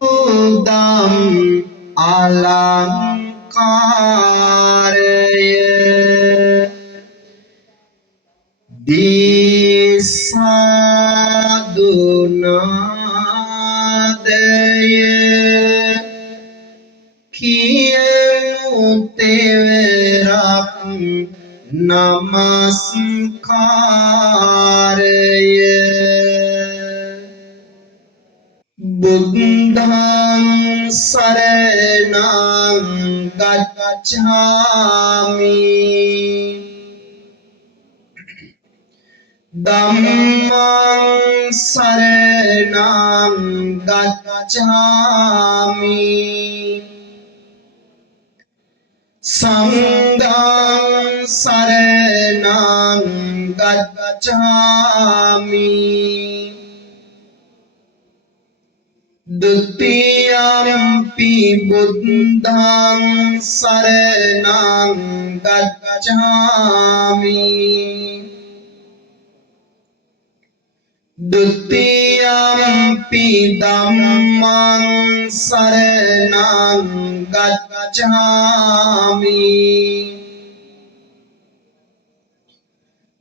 Udam alankaraya disadunadaya කියමු තෙවරක් නමස්කාරය බුද්ධං සරණං ගච්ඡාමි ධම්මං සරණං ගච්ඡාමි සංඝං සරණං ගච්ඡාමි ဒုတိယံ පි බුද්ධං සරණං ගච්ඡාමි ဒုတိယံ පි ධම්මං සරණං ගච්ඡාමි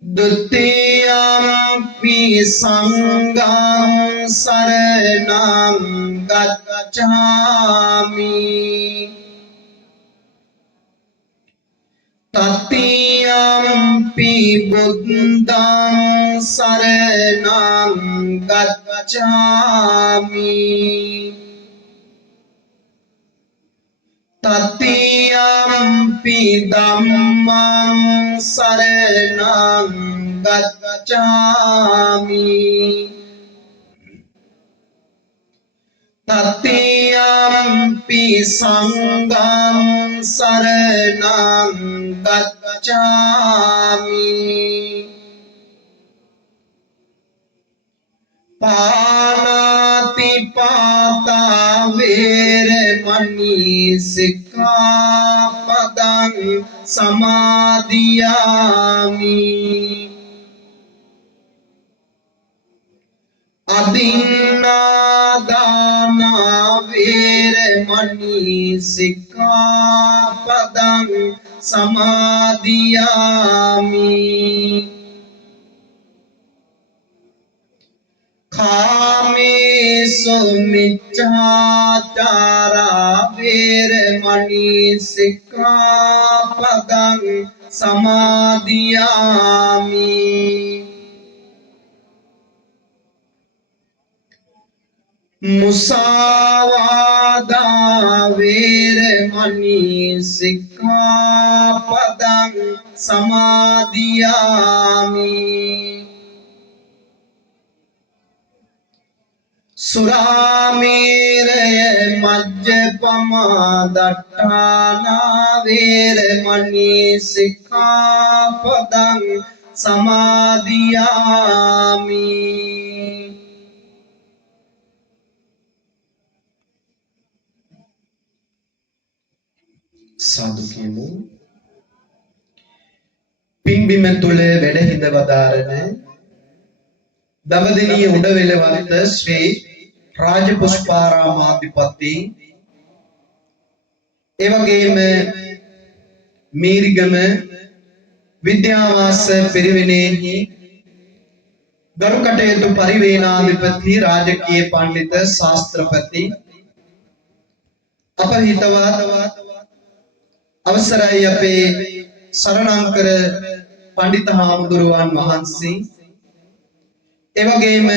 ဒုတိယံ පි සංඝං සරණං ගච්ඡාමි တတိယံ පි බුද්ධං සරණං ගච්ඡාමි တတိယံ පි ධම්මං සරණං ගච්ඡාමි တတိယံ පි සංඝං සරණං ගච්ඡාමි ပါဏာတိပါตา වේරමණී සික්ඛාපදං සමාදියාමි อดินนาดานาเวรมณีสิกขาปดังสมาดิยามิคาเมสุมิจฉาจาราเวรมณีสิกขาปดังสมาดิยามิ මුසාවාදා වේරමණී සික්ඛාපදං සමාදියාමි สุราเมรยมัจจปมาดัฏฐานาเวรมณีสิกขาปดังสมาดิยามิ සාදු කියමු පින්බිම තුල වැඩ හිඳ වදාරන දඹදිවිය උඩවෙලවත්ත ශ්‍රී රාජපුෂ්පාරාමාධිපති එවැගේම මීරිගම විද්‍යාවාස පිරිවෙනෙහි ගරු කටයුතු පරිවේනාධිපති රාජකීය පඬිත ශාස්ත්‍රපති අප හිතවත් අවසරයි අපේ සරණංකර පඬිත හාමුදුරුවන් වහන්සේ එවැගේම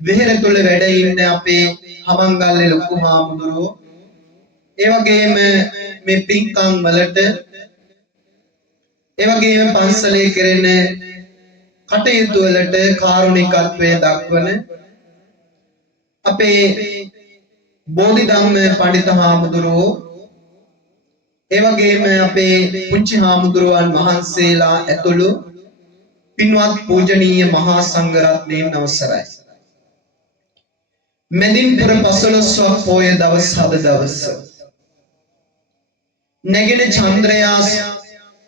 වෙහෙර තුල වැඩ ඉන්න අපේ හමංගල්ලේ ලොකු හාමුදුරුවෝ එවැගේම මේ පින්කම් වලට එවැගේම පන්සලේ කෙරෙන කටයුතු වලට කාරුණිකත්වය දක්වන අපේ බෝධිධම්ම පඬිත හාමුදුරුවෝ එවැගේම අපේ පුංචි හාමුදුරුවන් වහන්සේලා ඇතුළු පින්වත් පූජනීය මහා සංඝ රත්නයන් අවසරයි. මෙදින්පුර 15වක් පෝය දවස් හද දවස. නැගෙන චන්ද්‍රයා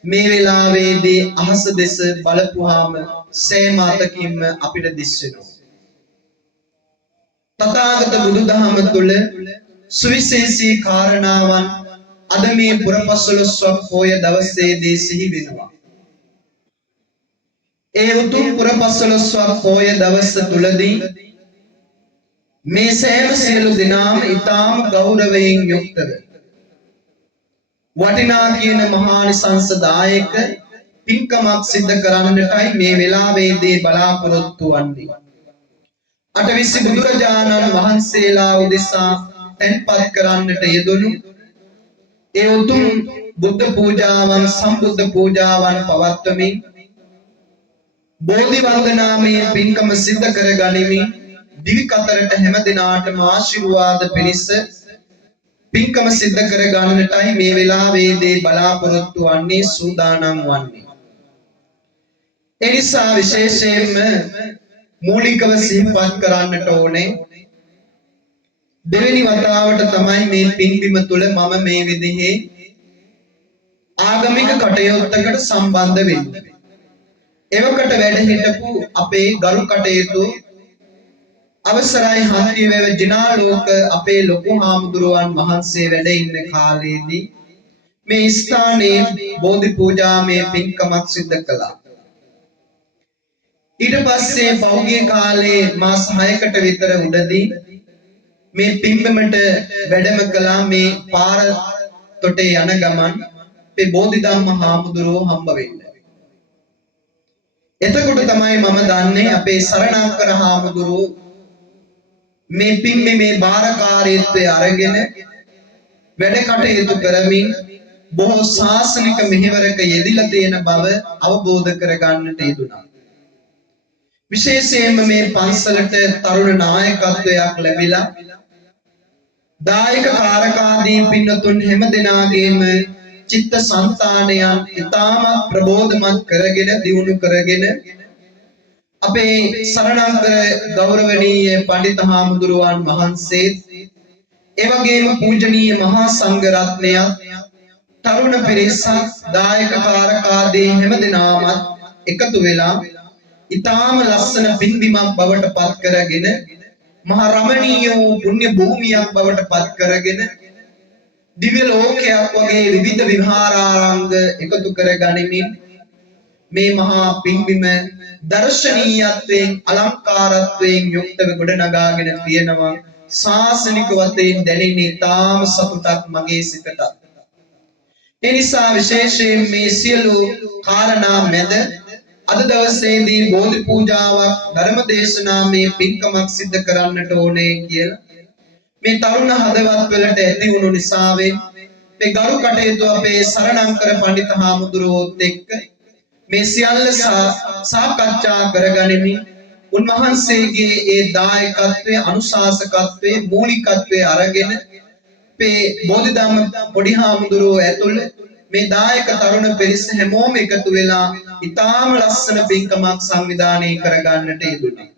මේ වෙලාවේදී අහස දෙස බලපුවාම සෑම අතකින්ම අපිට දිස් වෙනවා. තථාගත බුදුදහම තුළ සුවිශේෂී කාරණාවන් අද මේ පුරපසළොස්වක පොය දවසේදී සිහි වෙනවා. ඒ උතුම් පුරපසළොස්වක පොය දවස තුලදී මේ සෑම සියලු දෙනාම ඊටාම ගෞරවයෙන් යුක්තව වටිනා කියන මහානිසංසදායක පින්කමක් සිද්ධ කරන්නටයි මේ වෙලාවේදී බලාපොරොත්තු වන්නේ. අටවිසි බුදුරජාණන් වහන්සේලා උදෙසා තැන්පත් කරන්නට යෙදුණු ඒ උතුම් බුද්ධ පූජාවන් සම්බුද්ධ පූජාවන් පවත්වමින් බෝධි වන්දනාමය පින්කම සිද්ධ කර ගනිමින් දිවි කතරට හැම දිනාටම ආශිර්වාද පිණිස පින්කම සිද්ධ කර ගන්නටයි මේ වෙලාවේදී බලාපොරොත්තු වන්නේ සූදානම් වන්නේ. ඒ නිසා විශේෂයෙන්ම මූලිකව සිහිපත් කරන්නට ඕනේ දෙවෙනි වතාවට තමයි මේ පින්බිම තුල මම මේ විදිහේ ආගමික කටයුත්තකට සම්බන්ධ වෙන්නේ. එවකට වැඩ හිටපු අපේ ගරු කටයුතු අවසරයි හම්බිවැව ජිනාලෝක අපේ ලොකු හාමුදුරුවන් වහන්සේ වැඩ ඉන්න කාලේදී මේ ස්ථානයේ බෝධි පූජාමය පින්කමක් සිද්ධ කළා. ඊට පස්සේ පෞගිය කාලේ මාස 6කට විතර උඩදී මේ පින්බිමට වැඩම කළා. මේ පාර තොටේ යන ගමන් මේ බෝධිධම්ම හාමුදුරුවෝ හම්බ වෙන්නේ. එතකොට තමයි මම දන්නේ අපේ සරණංකර හාමුදුරුවෝ මේ පින්බිමේ බාරකාරීත්වය අරගෙන වැඩ කටයුතු කරමින් බොහෝ ශාසනික මෙහෙවරක යෙදিলা තියෙන බව අවබෝධ කරගන්නට යෙදුණා. විශේෂයෙන්ම මේ පන්සලට තරුණ නායකත්වයක් ලැබිලා දායක කාරකාදී පින්නතුන් හැම දෙනාගේම චිත්ත සංතානයන් ඊටම ප්‍රබෝධමත් කරගෙන දියුණු කරගෙන අපේ සරණංකර ගෞරවනීය පඬිත හාමුදුරුවන් වහන්සේ ඒ වගේම පූජනීය මහා සංඝ රත්නයත් තරුණ පිරිසක් දායක කාරකාදී හැම දෙනාම එකතු වෙලා ඊටාම ලස්සන පින්බිමක් බවට පත් කරගෙන මහා රමණීය පුණ්‍ය භූමියක් බවට පත් කරගෙන දිව්‍ය ලෝකයක් වගේ විවිධ විහාරාංග එකතු කර ගනිමින් මේ මහා පින්බිම දර්ශනීයත්වයෙන් අලංකාරත්වයෙන් යුක්තව ගොඩනගාගෙන තියෙනවා. ශාසනික වශයෙන් දැනෙන ඊටාම සතුටක් මගේ සිතට. ඒ නිසා විශේෂයෙන් මේ සියලු කාරණා මැද අද දවසේදී බෝධි පූජාවක් ධර්ම දේශනාමය පින්කමක් සිද්ධ කරන්නට ඕනේ කියලා මේ තරුණ හදවත් වලට ඇති වුණු නිසාවෙන් මේ ගරු කටයුතු අපේ සරණංකර පඬිත හාමුදුරුවෝත් එක්ක මේ සියල්ල සාකච්ඡා කරගනිමින් උන්වහන්සේගේ ඒ දායකත්වයේ අනුශාසකත්වයේ මූලිකත්වයේ අරගෙන මේ බෝධිධම්ම පොඩි හාමුදුරුවෝ ඇතුළු මේ දායක තරුණ පිරිස හැමෝම එකතු වෙලා ඊටාම ලස්සන පින්කමක් සංවිධානය කරගන්නට යෙදුණා.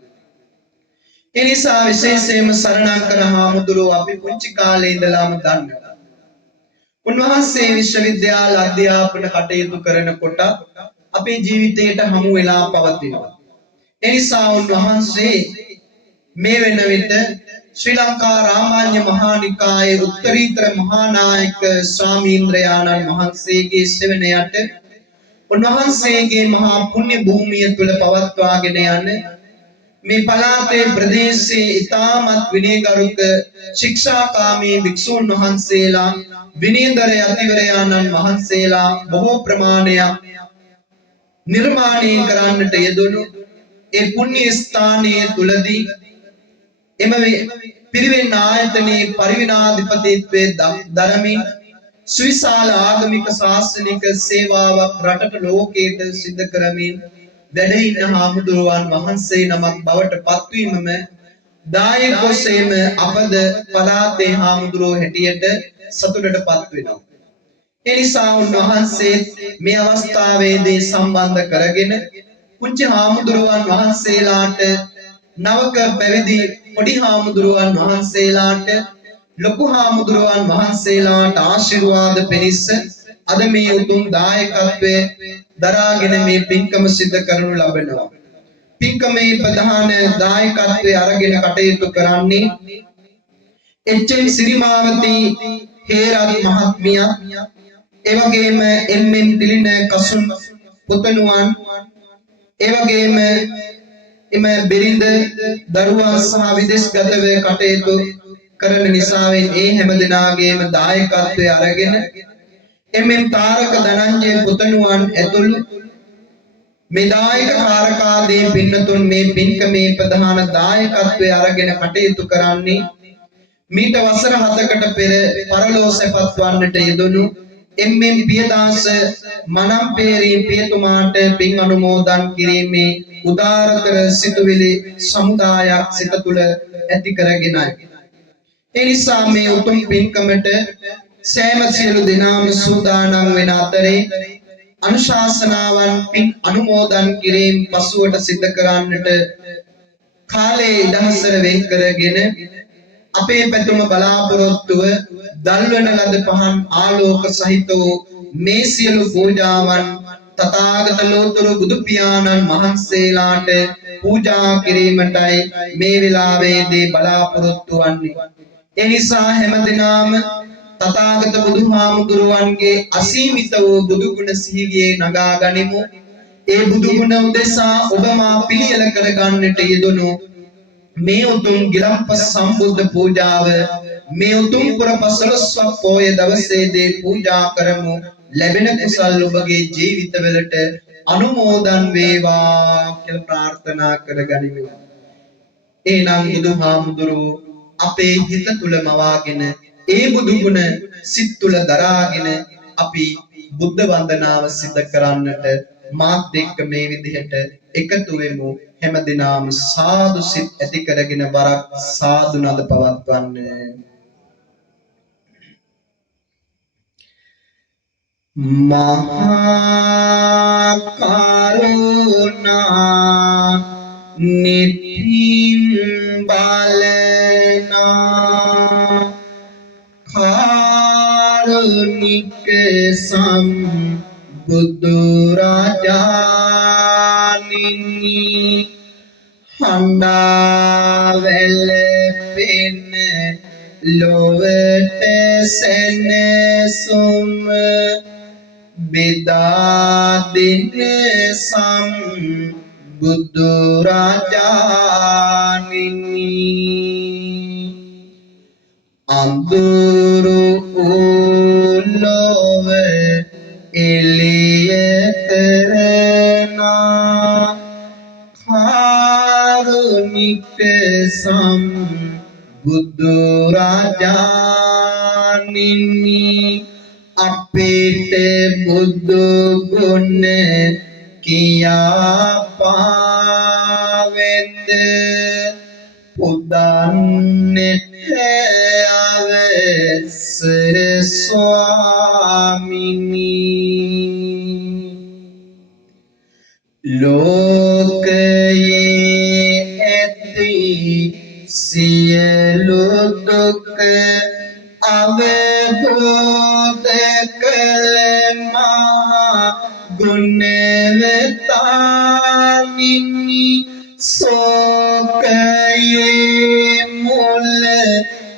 ඒ නිසා විශේෂයෙන්ම සරණංකර හාමුදුරුවෝ අපි පුංචි කාලේ ඉඳලාම දන්නවා. උන්වහන්සේ විශ්වවිද්‍යාල අධ්‍යාපන කටයුතු කරනකොට අපේ ජීවිතයට හමු වෙලා පවතිනවා. ඒ නිසා උන්වහන්සේ මේ වෙන විට ශ්‍රී ලංකා රාමාන්‍ය මහා නිකායේ උත්තරීතර මහා නායක ස්වාමීන්ද්‍රයාණන් වහන්සේගේ සෙවණයට උන්වහන්සේගේ මහා පුණ්‍ය භූමිය තුල පවත්වාගෙන යන මේ පළාතේ ප්‍රදේශයේ ඊටමත් විනයගරුක ශික්ෂාකාමී භික්ෂූන් වහන්සේලා විනයදර යතිවරයාණන් වහන්සේලා බොහෝ ප්‍රමාණයක් නිර්මාණය කරන්නට යෙදුණු ඒ පුණ්‍ය ස්ථානයේ තුලදී එම පිරිවෙන් ආයතනයේ පරිවිනාධිපතිත්වයේ දරමින් සුවිශාල ආගමික ශාසනික සේවාවක් රටට ලෝකයට සිද්ධ කරමින් වැඩ ඉන්න හාමුදුරුවන් වහන්සේ නමක් බවට පත්වීමම දායකෝසේම අපද පළාතේ හාමුදුරුවෝ හැටියට සතුටටපත් වෙනවා. ඒ නිසා උන්වහන්සේ මේ අවස්ථාවේදී සම්බන්ධ කරගෙන පුංචි හාමුදුරුවන් වහන්සේලාට නවක පැවිදි පොඩි හාමුදුරුවන් වහන්සේලාට ලොකු හාමුදුරුවන් වහන්සේලාට ආශිර්වාද පිණිස අද මේ උතුම් දායකත්වයේ දරාගෙන මේ පින්කම සිද්ධ කරනු ලබනවා. පින්කමේ ප්‍රධාන දායකත්වයේ අරගෙන කටයුතු කරන්නේ එච්.එන්. සිරිමාවති හේරත් මහත්මිය, එවැගේම එම්.එන්. දිලින කසුන් පුතණුවන්, එවැගේම එම බිරිඳ දරුවා සහ විදේශගතව කටයුතු කරන නිසාවෙන් ඒ හැම දෙනාගේම දායකත්වයේ අරගෙන එම්.එන්. තාරක ධනංජය පුතණුවන් ඇතුළු මේ දායක කාරකාදී පින්නතුන් මේ පින්කමේ ප්‍රධාන දායකත්වයේ අරගෙන කටයුතු කරන්නේ මීට වසර 7කට පෙර පරලෝ සැපත් වන්නට යෙදුණු එම්.එන්. පියදාස මනම්පේරී පියතුමාට පින් අනුමෝදන් කිරීමේ උදාරතර සිතුවිලි සමුදායක් සිත තුළ ඇති කරගෙනයි. ඒ නිසා මේ උතුම් පින්කමට සෑම සියලු දෙනාම සූදානම් වෙන අතරේ අනුශාසනාවන් පින් අනුමෝදන් කිරීම පසුවට සිද්ධ කරන්නට කාලයේ ඉදහසර වෙන් කරගෙන අපේ පැතුම බලාපොරොත්තුව දල්වන ලද පහන් ආලෝක සහිත වූ මේ සියලු පූජාවන් තථාගත ලෝතුරු බුදු පියාණන් වහන්සේලාට පූජා කිරීමටයි මේ වෙලාවේදී බලාපොරොත්තු වන්නේ. ඒ නිසා හැමදිනම තථාගත බුදුහාමුදුරුවන්ගේ අසීමිත වූ බුදු ගුණ සිහියේ නගා ගනිමු. ඒ බුදු ගුණ උදෙසා ඔබ මා පිළියෙල කර ගන්නට යෙදුණු මේ උතුම් ගිලම්පස සම්බුද්ධ පූජාව මේ උතුම් පුරපසළොස්වක පොය දවසේදී පූජා කරමු. ලැබෙන කුසල් ඔබගේ ජීවිතවලට අනුමෝදන් වේවා කියලා ප්‍රාර්ථනා කරගනිමු. එනම් බුදුහාමුදුරුවෝ අපේ හිත තුල මවාගෙන ඒ බුදු ගුණ සිත් තුල දරාගෙන අපි බුද්ධ වන්දනාව සිදු කරන්නට මාත් එක්ක මේ විදිහට එකතු වෙමු. හැම දිනම සාදු සිත් ඇති කරගෙන වරක් සාදු නද පවත්වන්න. මහා කරුණා නිතින් බලනා කාරුණික සම්බුදු රාජානිනි හඬාවැල පෙන ලොවට සැනසුම බෙදා දෙන සම්බුදු රාජානිනි අඳුරු ලොව එළිය කරනා කාරුණික සම්බුදු රාජානිනි අපිට බුදු ගුණ කියා පාවෙන්ද පුදන්නෙත් අවසර ස්වාමිනී ලෝකයේ ඇති සියලු දුක අවබෝධ කළ මහා ගුණවතානිනි සෝකයේ මුල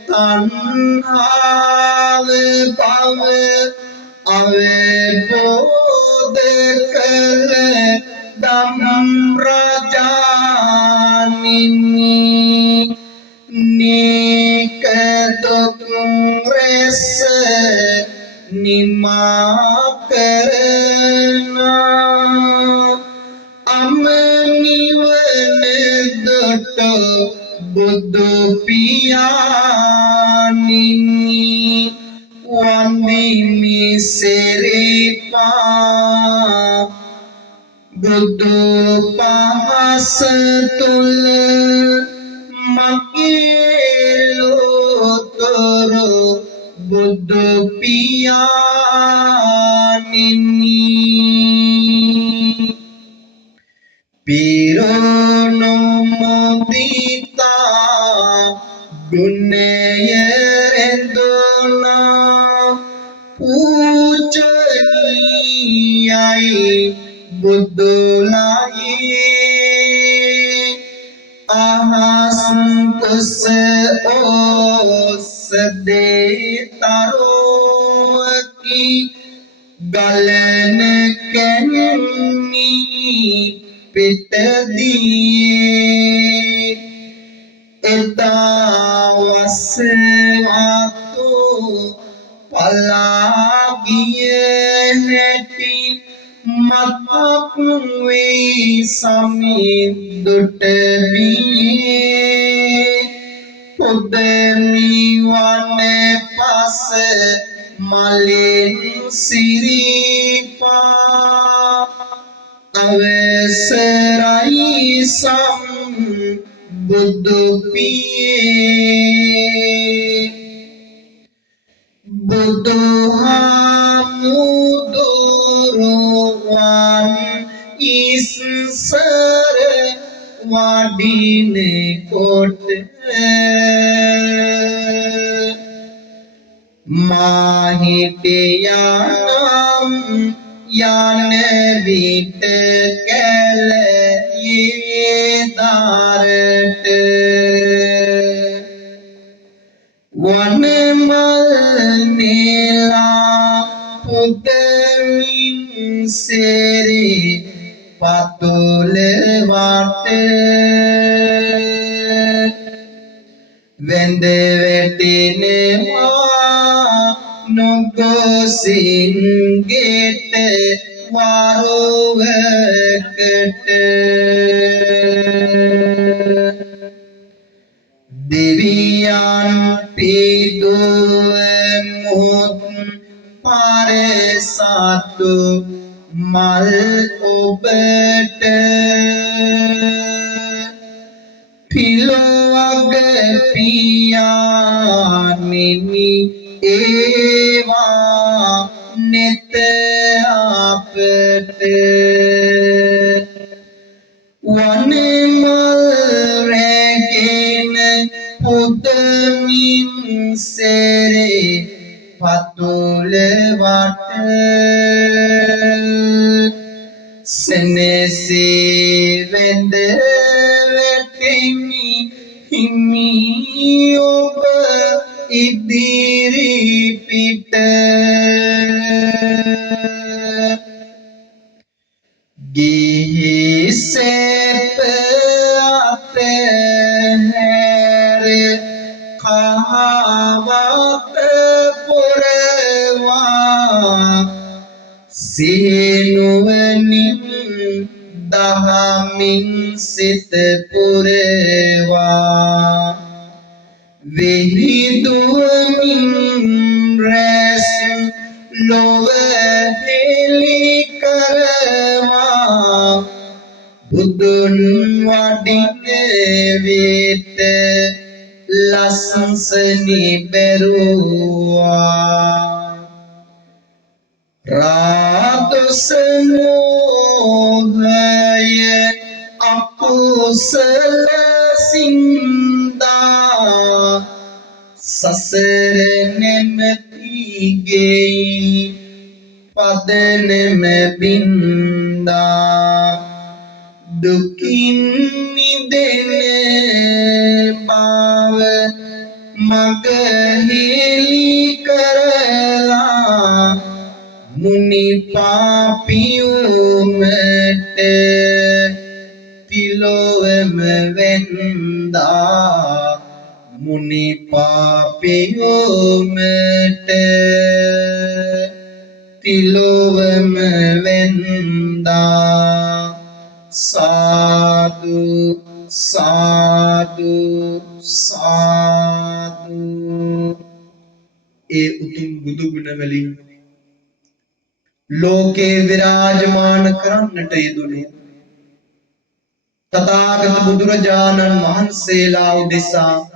තණ්හාව භව අවබෝධ කළ ධම්ම රාජානිනි නේක දුක් රැස නිමා කරනා අමනිවන දොට බුදු පියාණිනි වන්දිමි සිරිපා බුදු පහස තුල මගේ ලෝතුරු බුදු පියාණිනි පිරුණු මුදිතා ගුණය රැඳුණා පූජනීයයි බුදුලයි දෙතරෝකි ගලන කැන්නී පිටදියේ එදා වසවතු පලාගිය නැති මතක් වෙයි සමිඳුට බියේ පුදමිවන පස මලෙන් සිරිපා අවසරයි බුදු පියේ බුදුහාමුදුරුවන් ඉස්සර වඩින කොට මාහිතයනම් යන විට කැලයේ දාරට වනමල් නෙලා පුදමින් සෙරි පතුල වට වෙන්ද වැටෙනවා නොගොසින් ගෙට වරුවකට දෙවියන් පිදුවමුත් පරසතු මල් ඔබට පිලොවග පියාණෙනි ඒවා නෙත අපට වනමල් රැගෙන පුදමින් සෙරේ පතුල වට සෙනෙසේ වෙඳ වැටෙමි හිමි ඔබ ඉදිරි පිට ගිහි සෙප අතහැර කහවත පොරවා සිනුවනින් දහමින් සිත පුරවා විහිදුවමින් රැස් ලොව හෙළි කරවා බුදුන් වඩින විට ලස්සනි බැරුවා රාදස මෝහය අකුසල සින්දා සසර නැමැති ගෙයි පදනම බින්දා දුකින් මිදෙන බව මග හෙළි කරලා මුනි පාපියෝමට තිලොවම වෙන්දා මුනි පාපියෝමට තිලොවම වෙන්දා සාදු සාදු සාදු ඒ උතුම් බුදු ගුණ වලින් ලෝකේ විරාජමාන කරන්නට යෙදුනේ තථාගත බුදුරජාණන් වහන්සේලා උදෙසා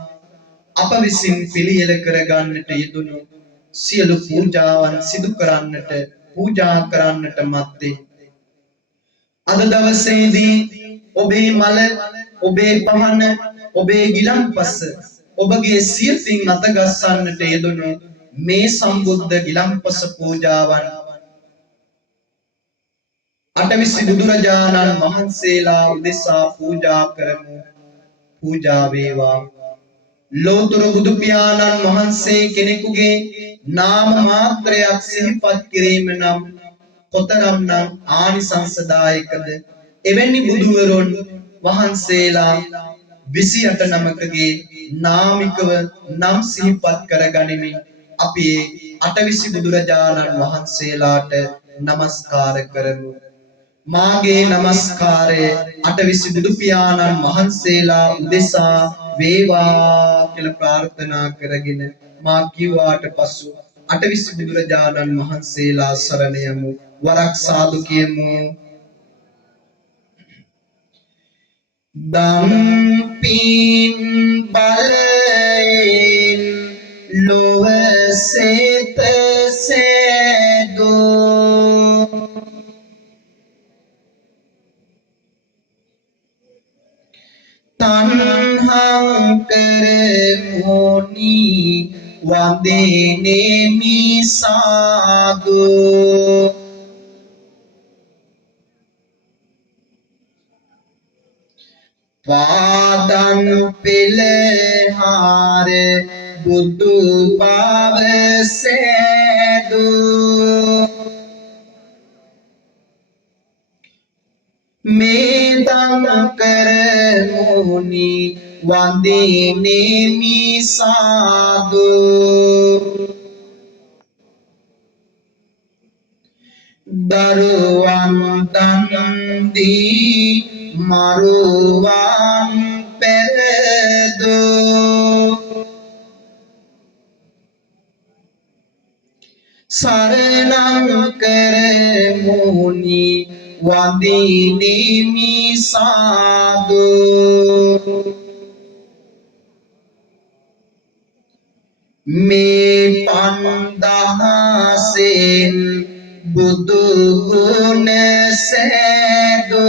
අප විසින් පිළියෙල කරගන්නට යෙදුණු සියලු පූජාවන් සිදු කරන්නට පූජා කරන්නට මැත්තේ අද දවසේදී ඔබේ මල ඔබේ පහන ඔබේ ගිලන්පස ඔබගේ සියතින් අතගස්සන්නට යෙදුණු මේ සම්බුද්ධ ගිලන්පස පූජාවන් අටවිසි බුදුරජාණන් වහන්සේලා උදෙසා පූජා කරමු පූජා වේවා ලෝතර බුදු පියාණන් වහන්සේ කෙනෙකුගේ නාම මාත්‍රයක් සිහිපත් කිරීම නම් කොතරම්නම් ආනිසංසදායකද. එවැනි බුදුවරුන් වහන්සේලා 28 නමකගේ නාමිකව නම් සිහිපත් කරගනිමින් අපි අටවිසි බුදුරජාණන් වහන්සේලාට නමස්කාර කරමු. මාගේ නමස්කාරය අටවිසි බුදු පියාණන් වහන්සේලා උදෙසා වේවා කියලා ප්‍රාර්ථනා කරගෙන මා කිව්වාට පසු අටවිසි බුදුරජාණන් වහන්සේලා සරණ යමු. වරක් සාදු කියමු. දම්පින් බලයෙන් ලොව සෙත සේදෝ තන්හං කරමුනි වන්දේනෙමි සාදු පාදං පෙළහාර බුදු පවසේදු මේදං කරමුනි වන්දේනෙමි සාදු දරුවන් දන් දී මරුවන් පෙරදු සරණං කරමුනි වන්දිනිමි සාදු මේ පන්දහසෙන් බුදු ගුණ සෑදු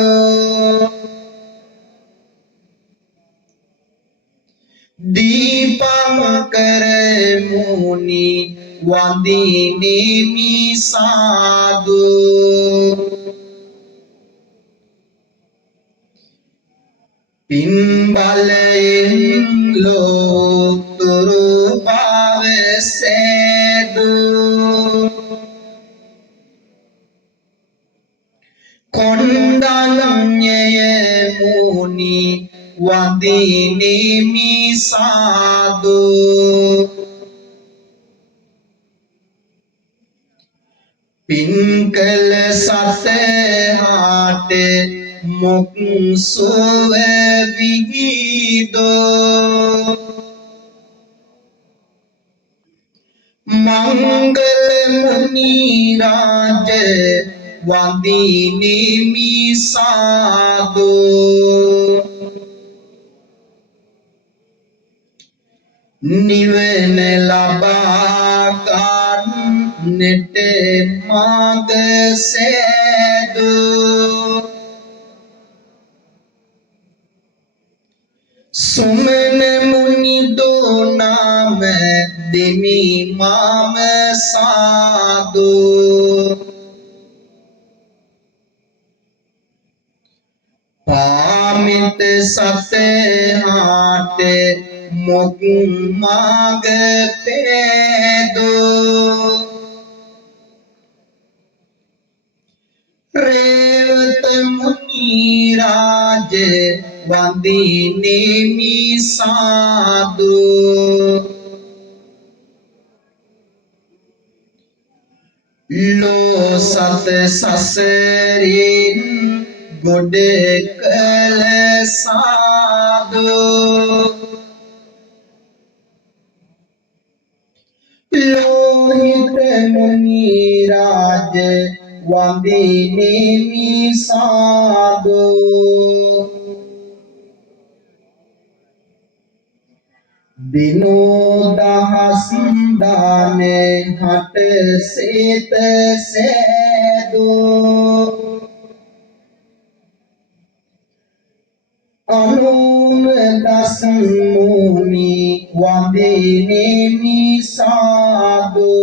දීපං කරමුනි වන්දිනිමි සාදු පින් බලයෙන් ලෝතුරු පවසේදු කොණ්ඩඤ්ඤය මුනි වන්දිනිමි සාදු පින් කළ සතහාට මොක් සුව විහිදෝ මංගල මුනි රාජ වන්දිනිමි සාදු නිවන ලබා ගන්නට මඟ සෑදු සුමන මුනි දෝනාම දෙමි මාම සාදු පාමිත සතහාට මොක් මාග පේදු රේවත මුනි රාජ වන්දිනිමි සාදු ලෝ සත සසරින් ගොඩ කළ සාදු ලෝහිත මුනි රාජ වන්දිනිමි සාදු දිනෝ දහස් දානේ හට සේත සෑදු අනුම දස් මුනි වන්දිනිමි සාදු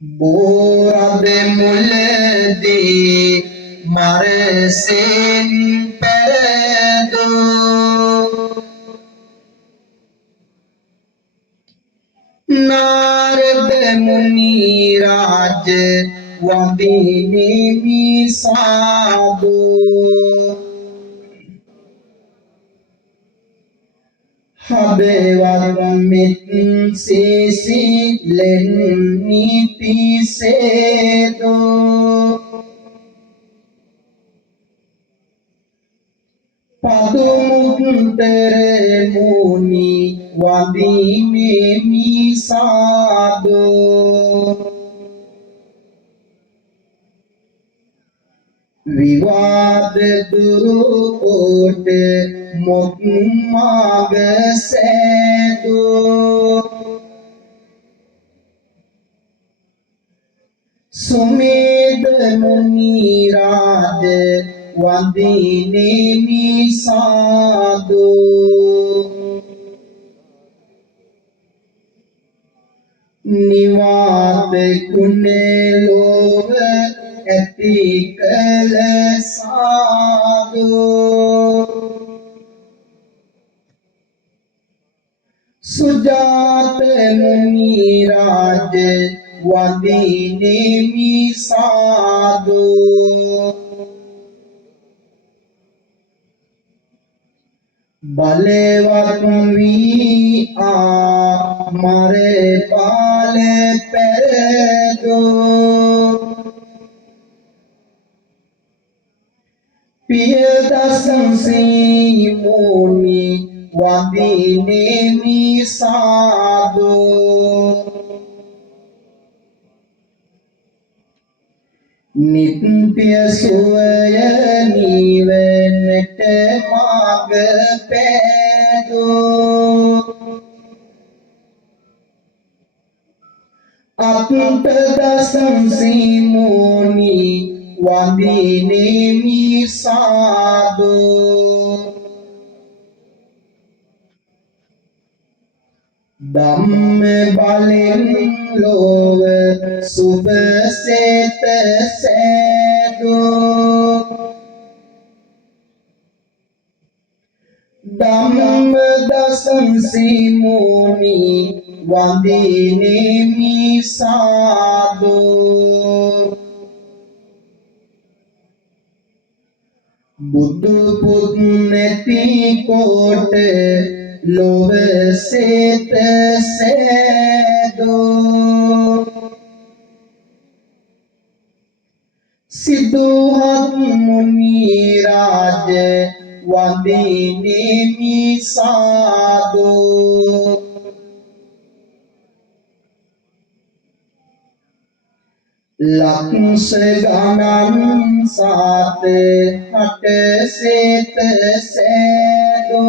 බෝරද මුලදී මරසින් පෙරදූ नारद मुनि राज वंदिनी साधु हदेवत मित सीसी लेनी पीसे दो पदुमुक्तर मुनि वंदिनी साधु विवाद दुरुकोट मुक्माग सेदु सुमेध मुनि राज वंदिनी साधु निवात कुने लोग एतिकल साधु सुजात मुनि राज वंदिनी साधु बलवत वी मारे पाले पैदो पियदसं से मुनि वंदिनी साधु नित्य सोय निवनट माग पैदो अतुट दसं से मुनि वंदिनी साधु धम्म बलिन लोग सुबह से तसेदो धम्म दसं से मुनि वंदिनी साधु बुद्धु पुण्यति कोट लोभ से तसेदो सिद्धोहत मुनि राज वंदिनी साधु लक्ष गणन सात हट से तसेदो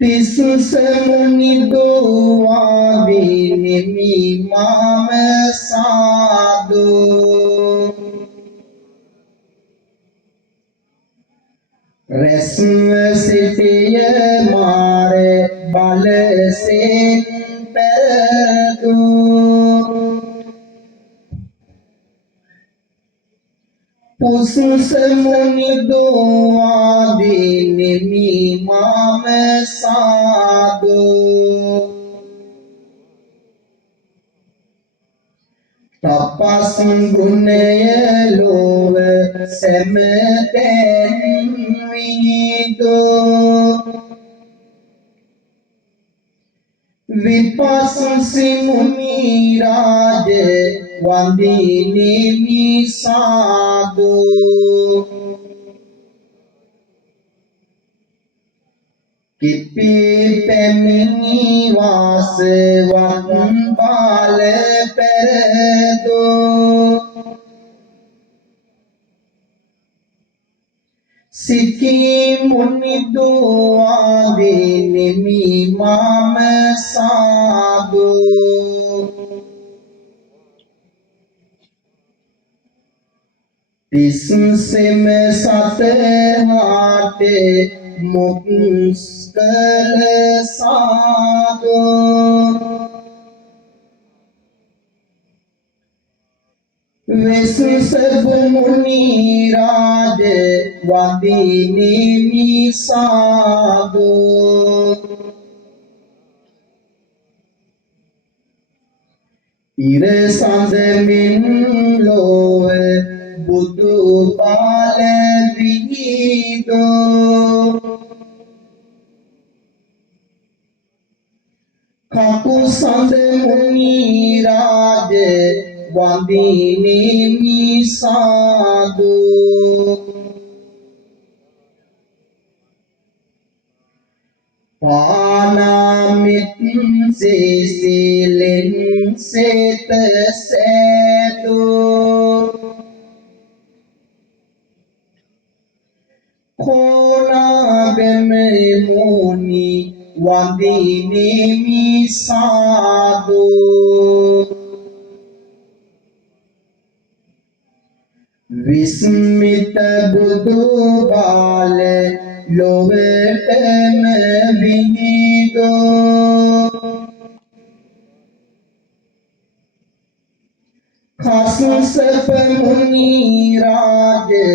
तिस मुनि दो वंदिनी माम साधु रस्म सिटिय मारे बल से पैदो पुसुस मुनि दो वंदिनी माम साधु तपस गुणय लोभ समतेन्विदो विपस्सी मुनि राज वंदिनी साधु किपि पेमिनी वास वन बाल पैदो सिखी मुनि दो वंदिनी माम साधु तिससे में सत हाटे मुस्कल साधु Vesu muni raja wadini misadu ire sandemin loe budu pale vido kapu sandemuni raja wadini misadu Panamit sisilin setesedu Kona gememuni wadini misadu Vismita budu bale loveteme vinido Khassepe muni raje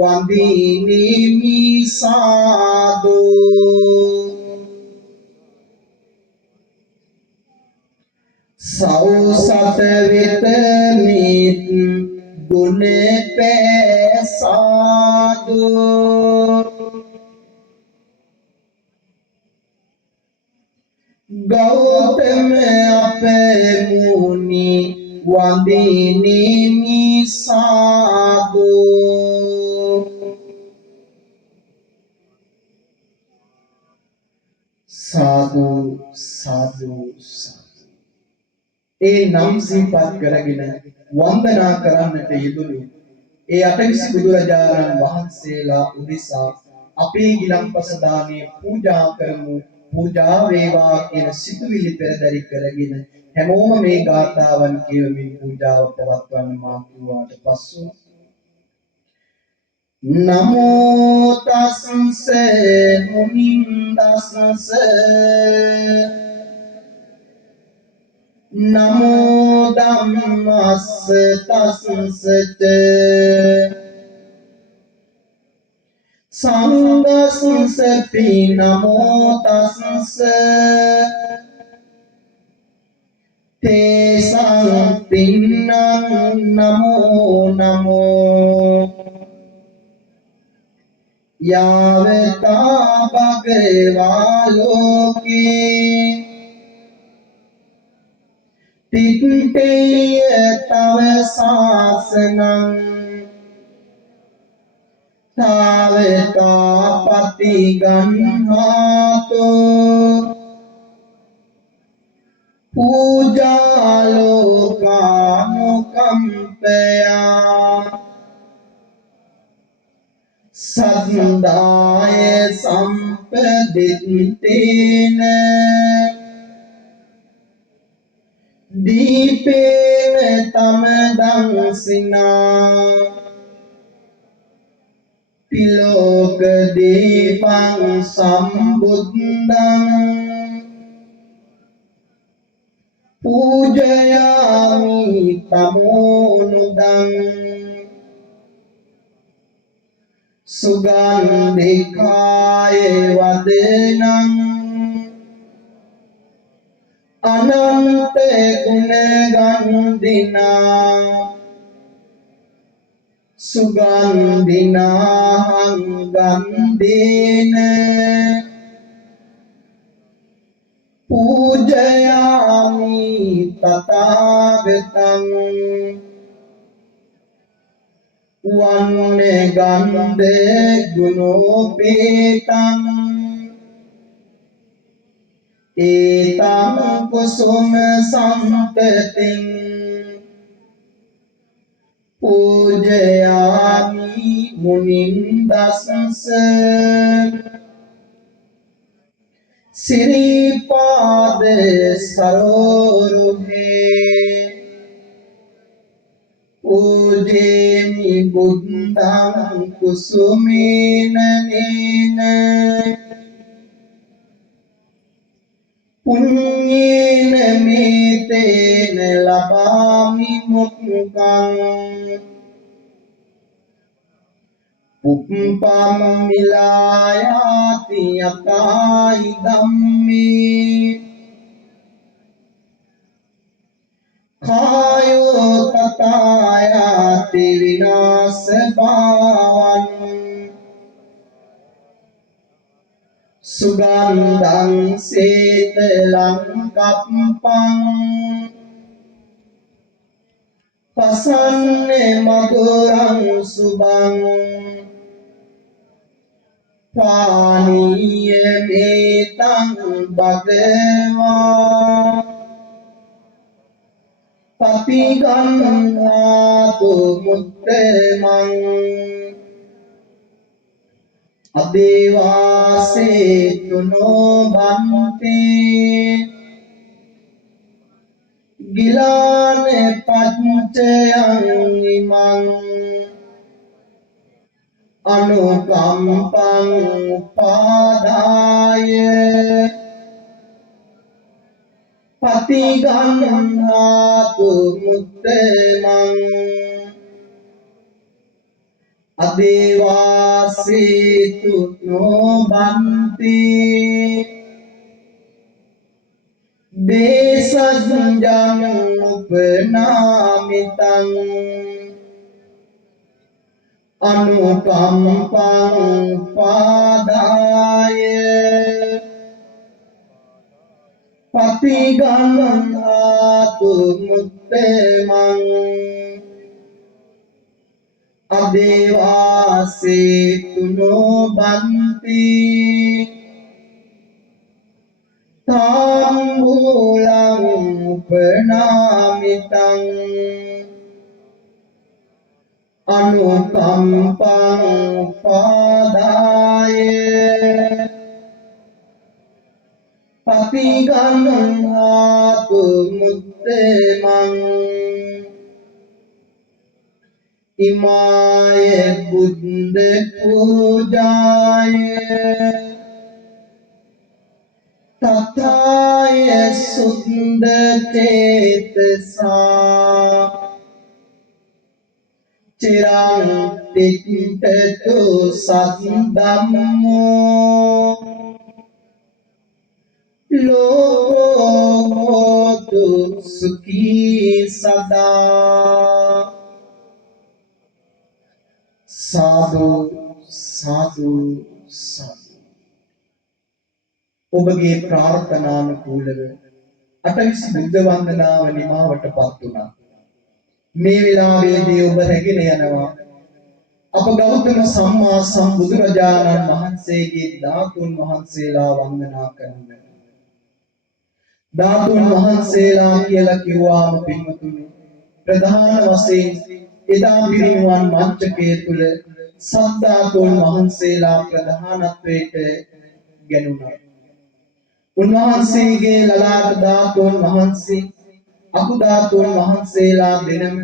wadini misadu Sausat vitamit gune pesadu Gautama ape muni wadini misadu Sadhu sadhu sadhu ඒ නම් සිහිපත් කරගෙන වන්දනා කරන්නට යෙදුණු ඒ අටවිසි බුදුරජාණන් වහන්සේලා උදෙසා අපේ ගිලම්පස දානේ පූජා කරමු පූජා වේවා කියන සිතුවිලි පෙරදරි කරගෙන හැමෝම මේ ගාථාවන් කියවමින් පූජාව පවත්වන්න මා කිව්වාට පස්සෙ නමෝ තස්ස මුනින්දස්ස Namo Dhammas Tassat Sanghassapi Namo Tass Te Sampinnan Namo Namo Yavata Bhagava Loke Titteya tava sasanam Taveta patiganhato Puja lokanukampaya Sadndaya sampadittina Dīpena tamadansina Tiloka dīpang sambuddham Pujayami tamonudam Sugandhikāya vadenam Anante gunagandhina Sugandhina gandhina Pujayami tathagatam Vanne gandhe gunopetam Etam kusuma sampatim Pujayami munindasasa Siripade saroruhe Pujemi buddham kusumena nena Punyena me තේන ලබාමි මුක්ඛං උප්පම් මිලායාති යතායි ධම්මේ කායෝ තථායාති විනාශ භාවං සුගන්ධං සේතලං කප්පං පසන්නේ මధుරං සුභං පානීය මේතං භගවා පතිගන්නාතු මුත්තමං අදේවාසේ තුනෝ බන්තේ ගිලාන පච්චයං ඉමං අනුකම්පං උපාදාය පතිගන්නාතු මුත්තමං අදේවාසේතු නොබන්ති දේසජ්ජං උපනාමිතං අනුකම්පං පාදාය පතිගන්නාතු මුත්තමං අදේවාසේතු නොබන්ති තාම්බූලං උපනාමිතං අනුකම්පං පාදාය පතිගන්නාතු මුත්තමං ඉමාය බුද්ධ පූජාය තථාය සුන්ද චේතසා චිරං තිත්තතු සද්දම්මෝ ලෝකෝතු සුඛී සදා සාදු සාදු සාදු ඔබගේ ප්‍රාර්ථනානුකූලව අටවිස් බුද්ධ වන්දනාව නිමාවටපත් වුණා. මේ වෙලාවේදී ඔබ රැගෙන යනවා අප ගෞතම සම්මා සම්බුදුරජාණන් වහන්සේගේ ධාතුන් වහන්සේලා වන්දනා කරන්න. ධාතුන් වහන්සේලා කියලා කිව්වාම පින්වතුනි ප්‍රධාන වශයෙන් එදා පිරිනිවන් මංචකයේ තුල සද්ධාතුන් වහන්සේලා ප්‍රධානත්වයට ගැනුණා. උන්වහන්සේගේ ලලාට ධාතුන් වහන්සේ අකු ධාතුන් වහන්සේලා දෙනම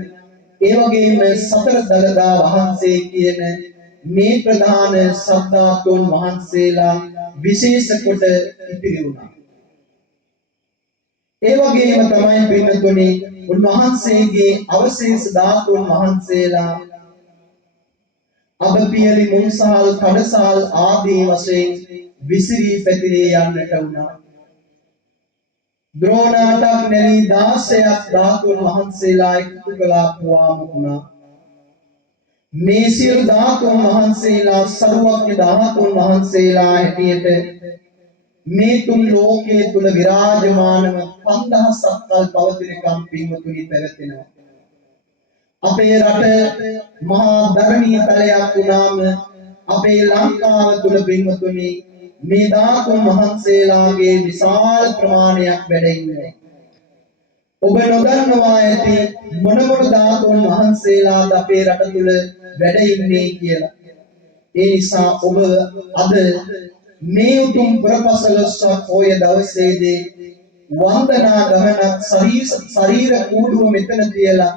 ඒ වගේම සතර දළදා වහන්සේ කියන මේ ප්‍රධාන සද්ධාතුන් වහන්සේලා විශේෂ කොට ඉතිරි වුණා. ඒ වගේම තමයි පින්නතුනි උන්වහන්සේගේ අවශේෂ ධාතුන් වහන්සේලා අබපියලි මුන්සහල් කඩසහල් ආදී වශයෙන් විසිරී පැතිරී යන්නට වුණා. ද්‍රෝණාටක් නැලී 16ක් ධාතුන් වහන්සේලා එකතු කළා පුවාම වුණා. මේ සියලු ධාතුන් වහන්සේලා සර්වඥ ධාතුන් වහන්සේලා හැටියට මේ තුන් ලෝකයේ තුල විරාජමානව 5000ක් කල් පවතිනකම් පින්වතුනි පැවැතෙනවා. අපේ රට මහා ධර්මීය තලයක් වුණාම අපේ ලංකාව තුල පින්වතුනි මේ ධාතුන් වහන්සේලාගේ විශාල ප්‍රමාණයක් වැඩ ඉන්නේ. ඔබ නොදන්නවා ඇති මොන ධාතුන් වහන්සේලාද අපේ රට තුල වැඩ ඉන්නේ කියලා. ඒ නිසා ඔබ අද මේ උතුම් ප්‍රපසලස්වක් පොය දවසේදී වන්දනා ගමනක් ශරීර කූඩුව මෙතන තියලා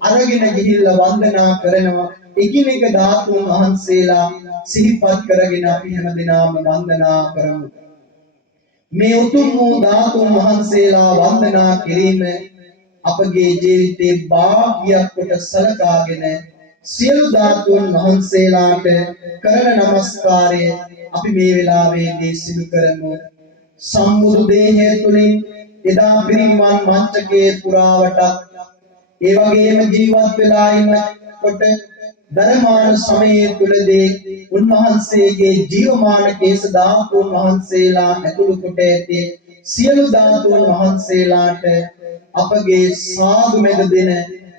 අරගෙන ගිහිල්ලා වන්දනා කරනවා. එකිනෙක ධාතුන් වහන්සේලා සිහිපත් කරගෙන අපි හැමදෙනාම වන්දනා කරමු. මේ උතුම් වූ ධාතුන් වහන්සේලා වන්දනා කිරීම අපගේ ජීවිතේ භාග්‍යයක් කොට සලකාගෙන සියලු ධාතුන් වහන්සේලාට කරන නමස්කාරය අපි මේ වෙලාවේදී සිදු කරමු. සම්බුදු දේහය තුලින් එදා පිරිනිවන් මංචකයේ පුරාවටත් ඒ වගේම ජීවත් වෙලා ඉන්නකොට ධර්මාන සමයේ තුලදී උන්වහන්සේගේ ජීවමාන කේශ ධාතුන් වහන්සේලා ඇතුළු කොට ඇති සියලු ධාතුන් වහන්සේලාට අපගේ සාදු මෙද දෙන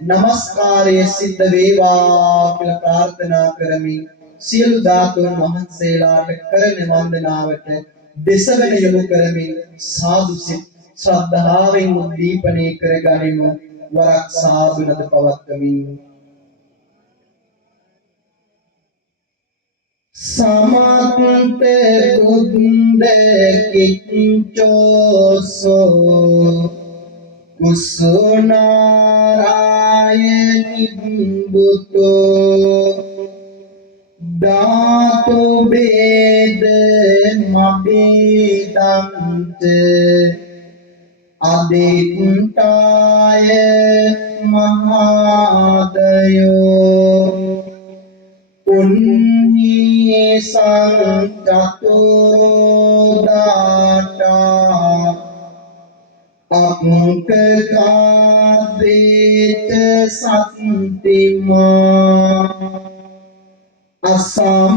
නමස්කාරය සිද්ධ වේවා කියලා ප්‍රාර්ථනා කරමි. සියලු ධාතුන් වහන්සේලාට කරන වන්දනාවට දෙසවන යොමු කරමින් සාදු සිත් ශ්‍රද්ධාවෙන් උද්දීපනය කරගනිමු. වරක් සාදු නද පවත්වමින් සමන්ත බුද්ද කිච්චෝසෝ කුසුනාරායනි බුතෝ ධාතු වේද මබේදන්ත අදිත්තාය මහාදයෝ උන්නී සංචතෝ දාතා අක්ඛකාදේත සත්තිමා අසම්බින්නාච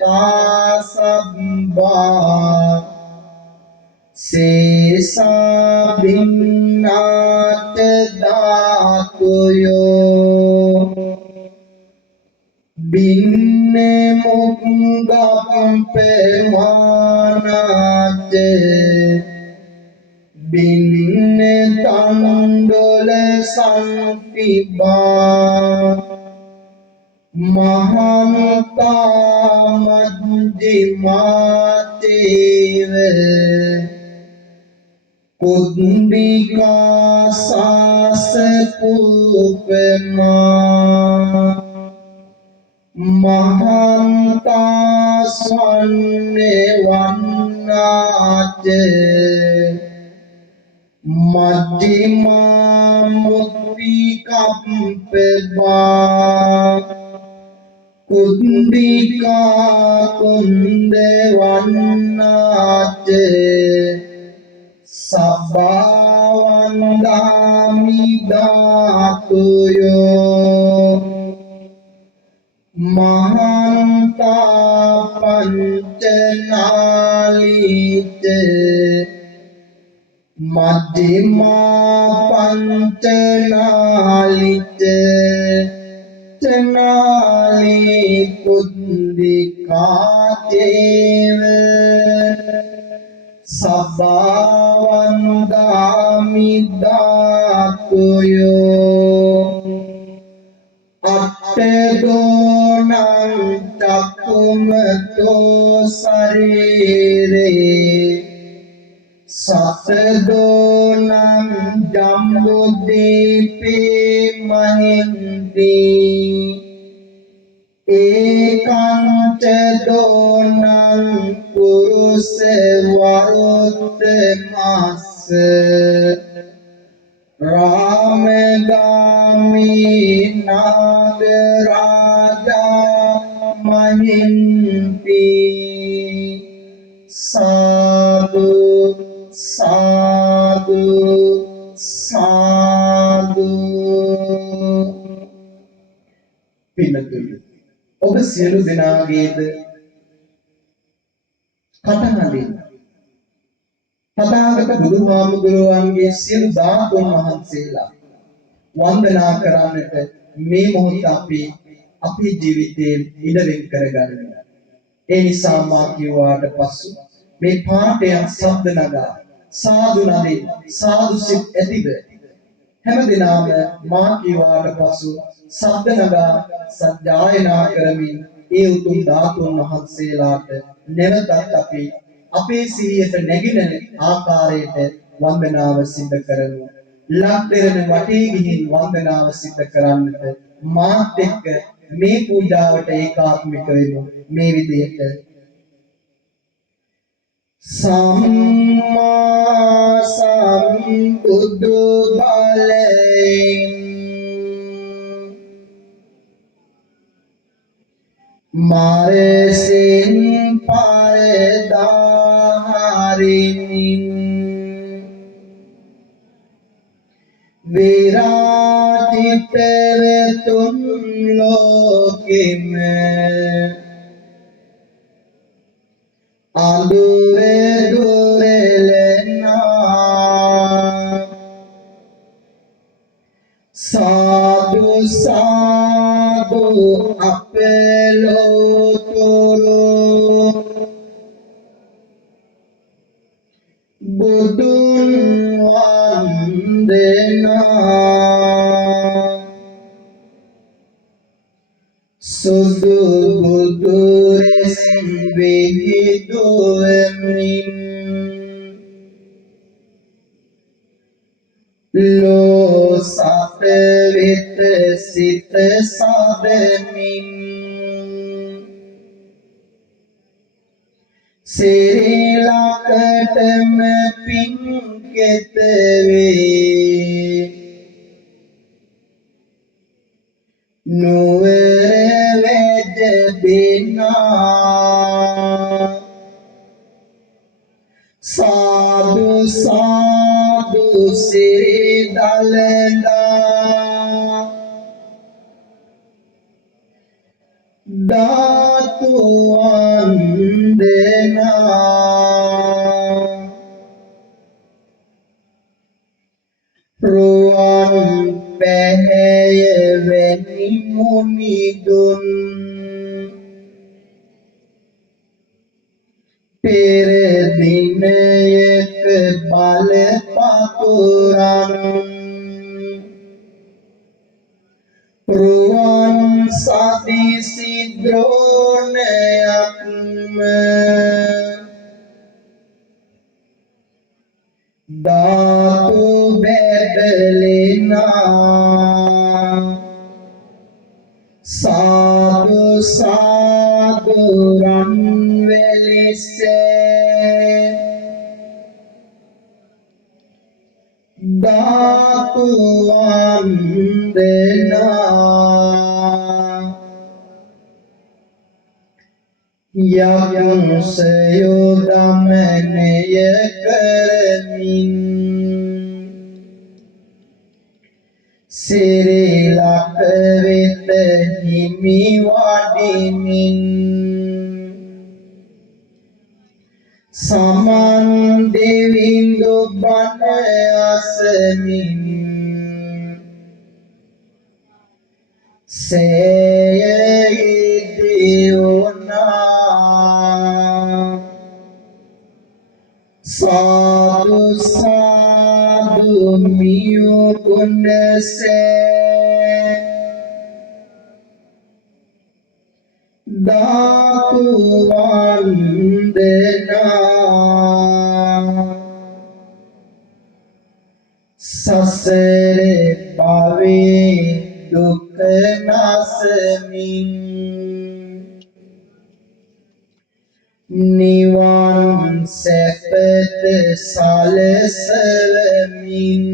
තාසබ්බා සේසා බින්නාච ධාතුයෝ බින්න මුංගම් පෙමානාච බින්න තණ්ඩොල සංපිබා මහන්තා මජ්ජිමාතේව කුද්දිකා සාසපුපමා මහන්තා ස්වන්නේ වන්නාච මජ්ජිමා මුත්ති කප්පබා කුද්දිකා කුන්ද වන්නාච සබ්බවන්දාමි ධාතුයෝ මහන්තා පංචනාලිත මධ්‍යමා පංචනාලිත චනාලි කුද්දිකාචේව සබ්බවන්දාමි ධාතුයෝ අට්ඨදෝනං චක්කුමතෝ සරීරේ සතදෝනං ජම්බුද්දීපේ මහින්දී ඒකංච දෝනං පුරුස වරුත්තමස්ස රාමගාමී නාගරාජා මහින්දී සාදු සාදු සාදු. පින්තුනි, ඔබ සියලු දෙනාගේද කටහඬින් තථාගත බුදුහාමුදුරුවන්ගේ සියලු ධාතුන් වහන්සේලා වන්දනා කරන්නට මේ මොහොත අපි අපේ ජීවිතේ ඉඩවෙන් කරගන්න. ඒ නිසා මා කියවාට පසු මේ පාඨයන් ශබ්ද නගා සාදු නදී සාදු සිත් ඇතිව හැමදෙනාම මා කියවාට පසු ශබ්ද නගා සජ්ජායනා කරමින් ඒ උතුම් ධාතුන් වහන්සේලාට නැවතත් අපි අපේ සිහියට නැගින ආකාරයට වන්දනාව සිද්ධ කරමු. ලක්දෙරණ වටේ ගිහින් වන්දනාව සිද්ධ කරන්නට මාත් එක්ක මේ පූජාවට ඒකාත්මික වෙමු. මේ විදිහට Samma sambuddhu balain Maresin paredaharinin Virajitevetun lokime Andure durelena Sadhu sadhu apelotoro Budun vandena Sudu budures vihiduemin Lo satevite site sademin Sirilakatam pinketave Nuere vedbina Sadhu sadhu siridalenda Datu vandena Ruang peheye veni munidun Pere dinayek bale paturan Ruang sadi sidroneyakme Datu bedelina Sadhu sadhu ranvelise Datu vandena Yang sayodameneye karamin Siri lakavite himi wadimin Saman devindu bane asamin Seye idiona Sadhu sadhu miyo gunase Datu vandena Sasare bhave dukkha nasamin Nivan sepet salesalamin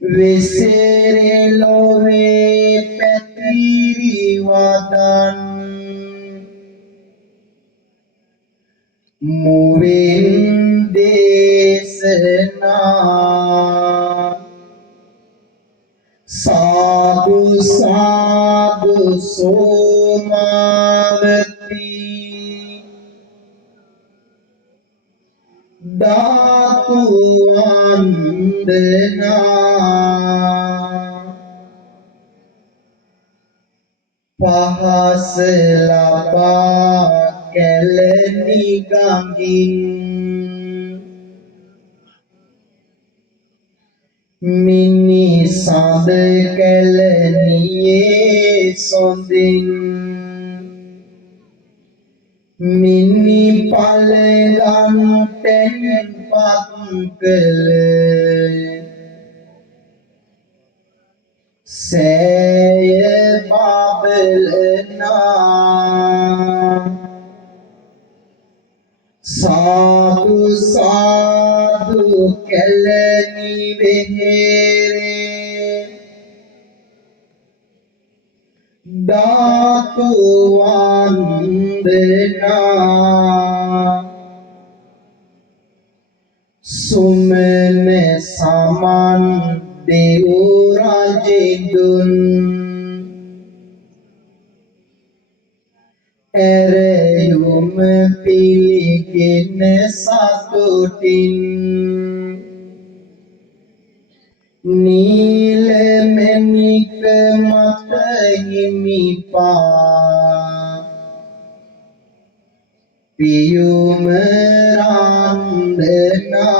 Visere love petiri wadan Muvin desana Sadhu sadhu somavati Datu vandena Pahasa laba keleni gangin Mini sade keleniye sondin Mini palegan ten patkele Seye babelena ධාතු වන්දනා සුමන සමන් දෙව් රජදුන් ඇරයුම පිළිගෙන සතුටින් නීලමෙනික මත හිමිපා පියුම රන්දනා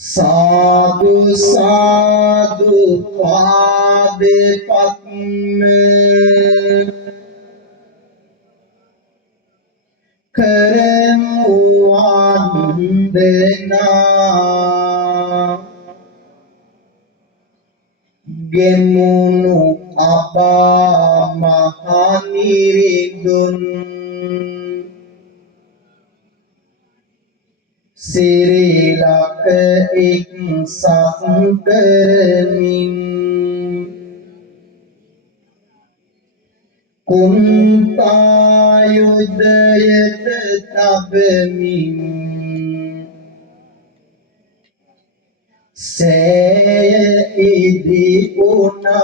සාදු සාදු පාදේ පත්ම කරමු වන්දනා ගෙමුණු අපා මහනිරිඳුන් සිරිලක එක්සත් කරමින් කුන්තායුධයද තබමින් සෑය ඉදිවුණා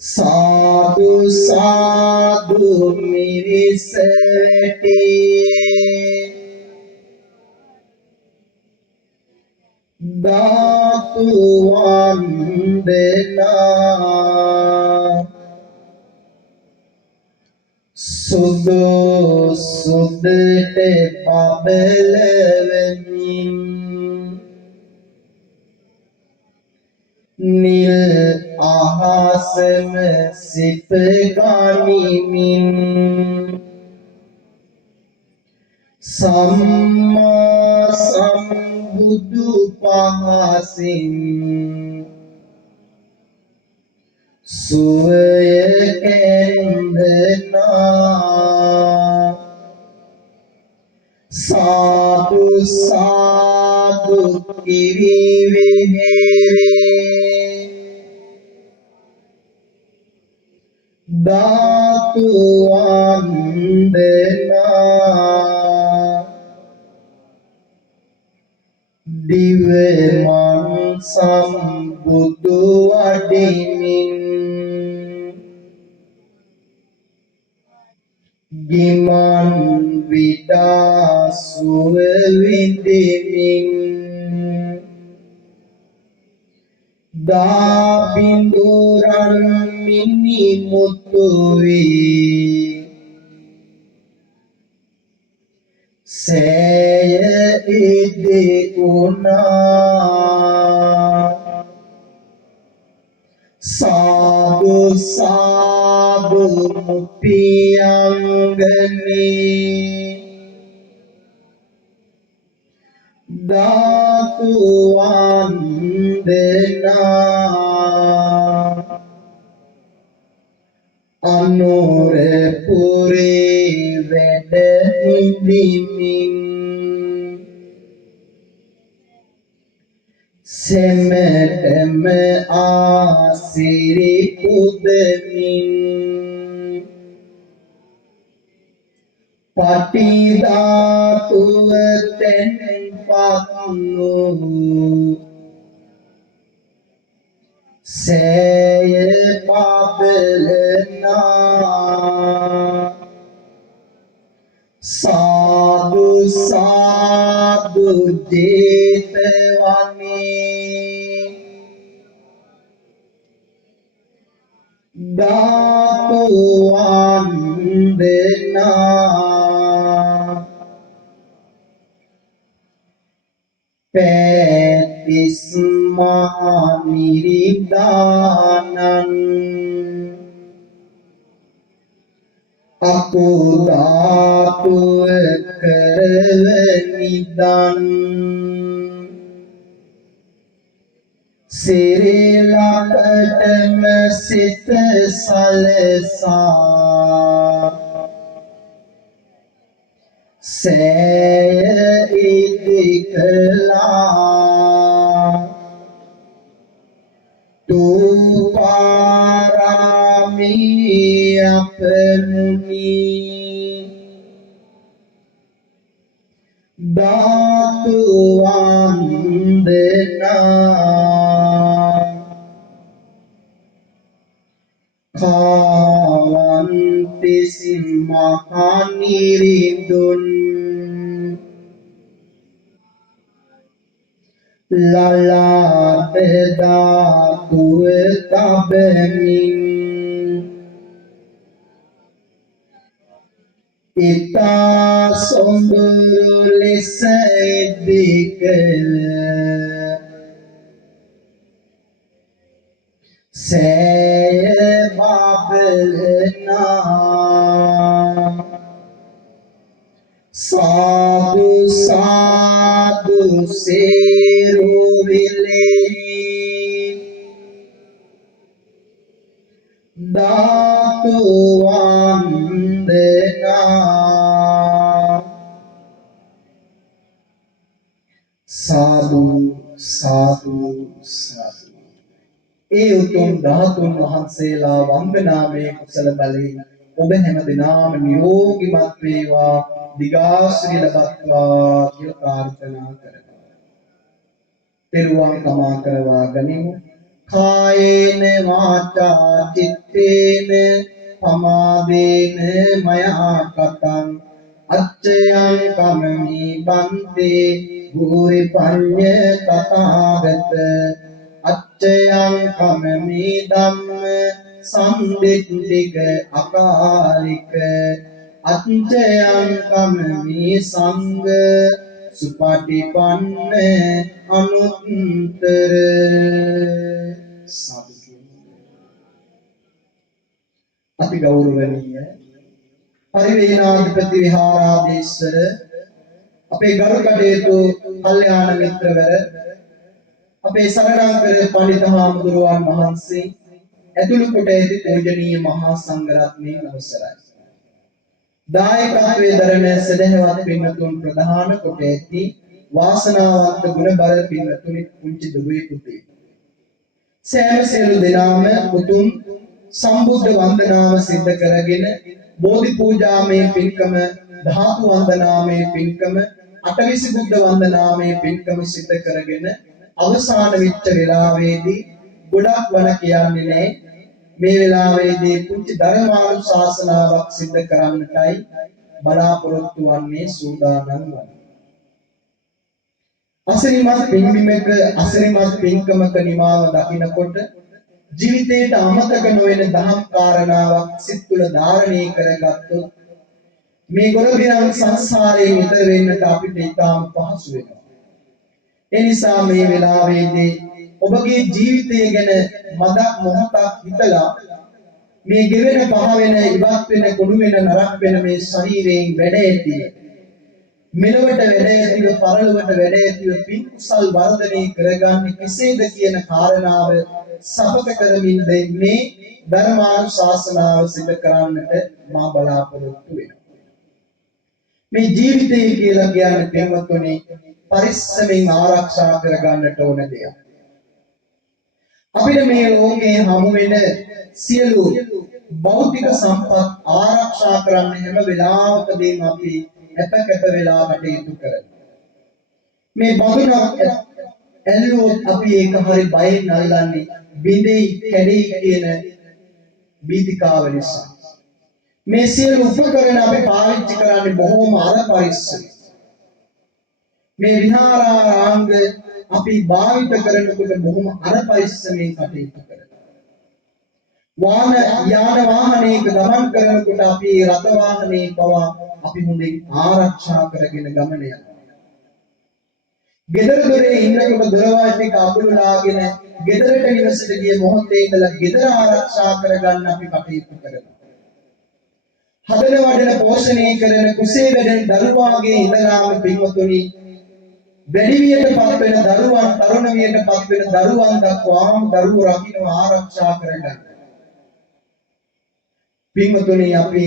සාදු සාදු මිරිස වැටියේ ධාතු වන්දනා සුදු සුදට බබලවමින් නිල් අහසම සිප ගනිමින් සම්මා සම්බුදු පහසින් සුවය කැන්දනා සාදු සාදු කිරිවෙහෙරේ ධාතු වන්දනා දිවමන් සම්බුදු වඩිමින් ගිමන් විඩා සුව විඳිමින් දාබිඳුරන් මිනිමුතු වේ සෑය ඉදිවුණා සාදු සාදු මුපියංගනේ ධාතු වන්දනා අනුරපුරේ වැඩ හිඳිමින් සෙමටම ආසිරි පුදමින් පටි ධාතුව තෙන්පත් වූ සෑය බබලනා සාදු සාදු ජේතවනේ ධාතු වන්දනා පැතිස් මහනිරිදානන් අකුධාතුව කරවනිදන් සිරිලකටම සිත සලසා සෑය ඉදිකලා ධාතු වන්දනා කාවන්ති සිම්මහනිරිඳුන් ලලාට ධාතුව තබමින් ඉතා සොඳුරු ලෙස ඉදිකළ සෑය බබලනා සාදු සාදු සේරුවිලෙහි ධාතු වන්දනා සාදු සාදු සාදු ඒ උතුම් ධාතුන් වහන්සේලා වන්දනාමය කුසල බලයෙන් ඔබ හැම දිනම නිරෝගීමත් වේවා දිගාශ්‍රී ලබත්වා කියලා ප්‍රාර්ථනා කරනවා. තෙරුවන් තමා කරවා ගනිමු. කායේන වාචා චිත්තේන පමාදේන මයා කතං අච්චයං කමමි බන්තේ භූරි පඤ්ඤ තථාගත අච්චයං කමමි ධම්ම සම්දිත්තික අකාලික අච්චයං කමමි සංඝ සුපටිපන්න අනුත්තර සාදු. අති ගෞරවනීය පරිවේනාධිපති විහාරාධීශර අපේ ගරු කටයුතු කල්යාණ මිත්‍රවර අපේ සරණංකර පඬිත හාමුදුරුවන් වහන්සේ ඇතුළු කොට ඇති පූජනීය මහා සංඝරත්නයේ අවසරයි. දායකත්වයේ දරන සදහවත් පින්වතුන් ප්‍රධාන කොට ඇති වාසනාවන්ත ගුණබර පින්වතුනි පුංචි දුවේ පුතේ. සෑම සියලු දෙනාම උතුම් සම්බුද්ධ වන්දනාව සිද්ධ කරගෙන බෝධි පූජාමය පින්කම ධාතු වන්දනාමය පින්කම අටවිසි බුද්ධ වන්දනාමය පින්කම සිද්ධ කරගෙන අවසාන වෙච්ච වෙලාවේදී ගොඩක් වන කියන්නේ නැහැ. මේ වෙලාවේදී පුංචි ධර්මානු ශාසනාවක් සිද්ධ කරන්නටයි බලාපොරොත්තු වන්නේ සූදානම් වන්නේ. අසිරිමත් පින්බිමක අසිරිමත් පින්කමක නිමාව දකිනකොට ජීවිතයට අමතක නොවන දහම් කාරණාවක් සිත් තුළ ධාරණය කරගත්තොත් මේ ගොඩබිරන් සංසාරයෙන් ඈතර වෙන්නට අපිට ඉතාම පහසු වෙනවා. ඒ නිසා මේ වෙලාවේදී ඔබගේ ජීවිතය ගැන මදක් මොහොතක් හිතලා මේ ගෙවෙන පහ වෙන ඉවත් වෙන කුණු වෙන නරක වෙන මේ ශරීරයෙන් වැඩ ඇති මෙලොවට වැඩ ඇතිව පරලොවට වැඩ ඇතිව පින් කුසල් වර්ධනය කරගන්නේ කෙසේද කියන කාරණාව සපත කරමින් දෙන්නේ ධර්මානුශාසනාව සිදු කරන්නට මා බලාපොරොත්තු වෙනවා. මේ ජීවිතය කියලා කියන්නේ පින්වත්නි පරිස්සමෙන් ආරක්ෂා කරගන්නට ඕන දෙයක්. අපිට මේ ලෝකේ හමු වෙන සියලු භෞතික සම්පත් ආරක්ෂා කරන්න හැම වෙලාවකදීම අපි අපකප වෙලා කටයුතු කරනවා. මේ බඳුනක් ඇල්ලුවොත් අපි ඒක හරි බයෙන් අල්ලන්නේ බිඳෙයි කැඩෙයි කියන බීතිකාව නිසා. මේ සියලු උපකරණ අපි පාවිච්චි කරන්නේ බොහෝම අර පරිස්සමෙන්. මේ විහාරාංග අපි භාවිත කරනකොට බොහොම අර පරිස්සමෙන් කටයුතු කරනවා. යාන වාහනයක ගමන් කරනකොට අපි රථ වාහනේ පවා අපි හොඳින් ආරක්ෂා කරගෙන ගමන යනවා. ගෙදර දොරේ ඉන්නකොට දොරවල් අකුළුලාගෙන ගෙදරට නිවසට ගිය මොහොතේ ඉඳලා ගෙදර ආරක්ෂා කරගන්න අපි කටයුතු කරනවා. හදන වඩන පෝෂණය කරන කුසේ වැඩෙන දරුවාගේ ඉඳලාම පින්වතුනි වැඩිවියටපත් වෙන දරුවන් තරුණ වියටපත් වෙන දරුවන් දක්වාම දරුවෝ රකින්න ආරක්ෂා කරගන්න. පින්වතුනි අපි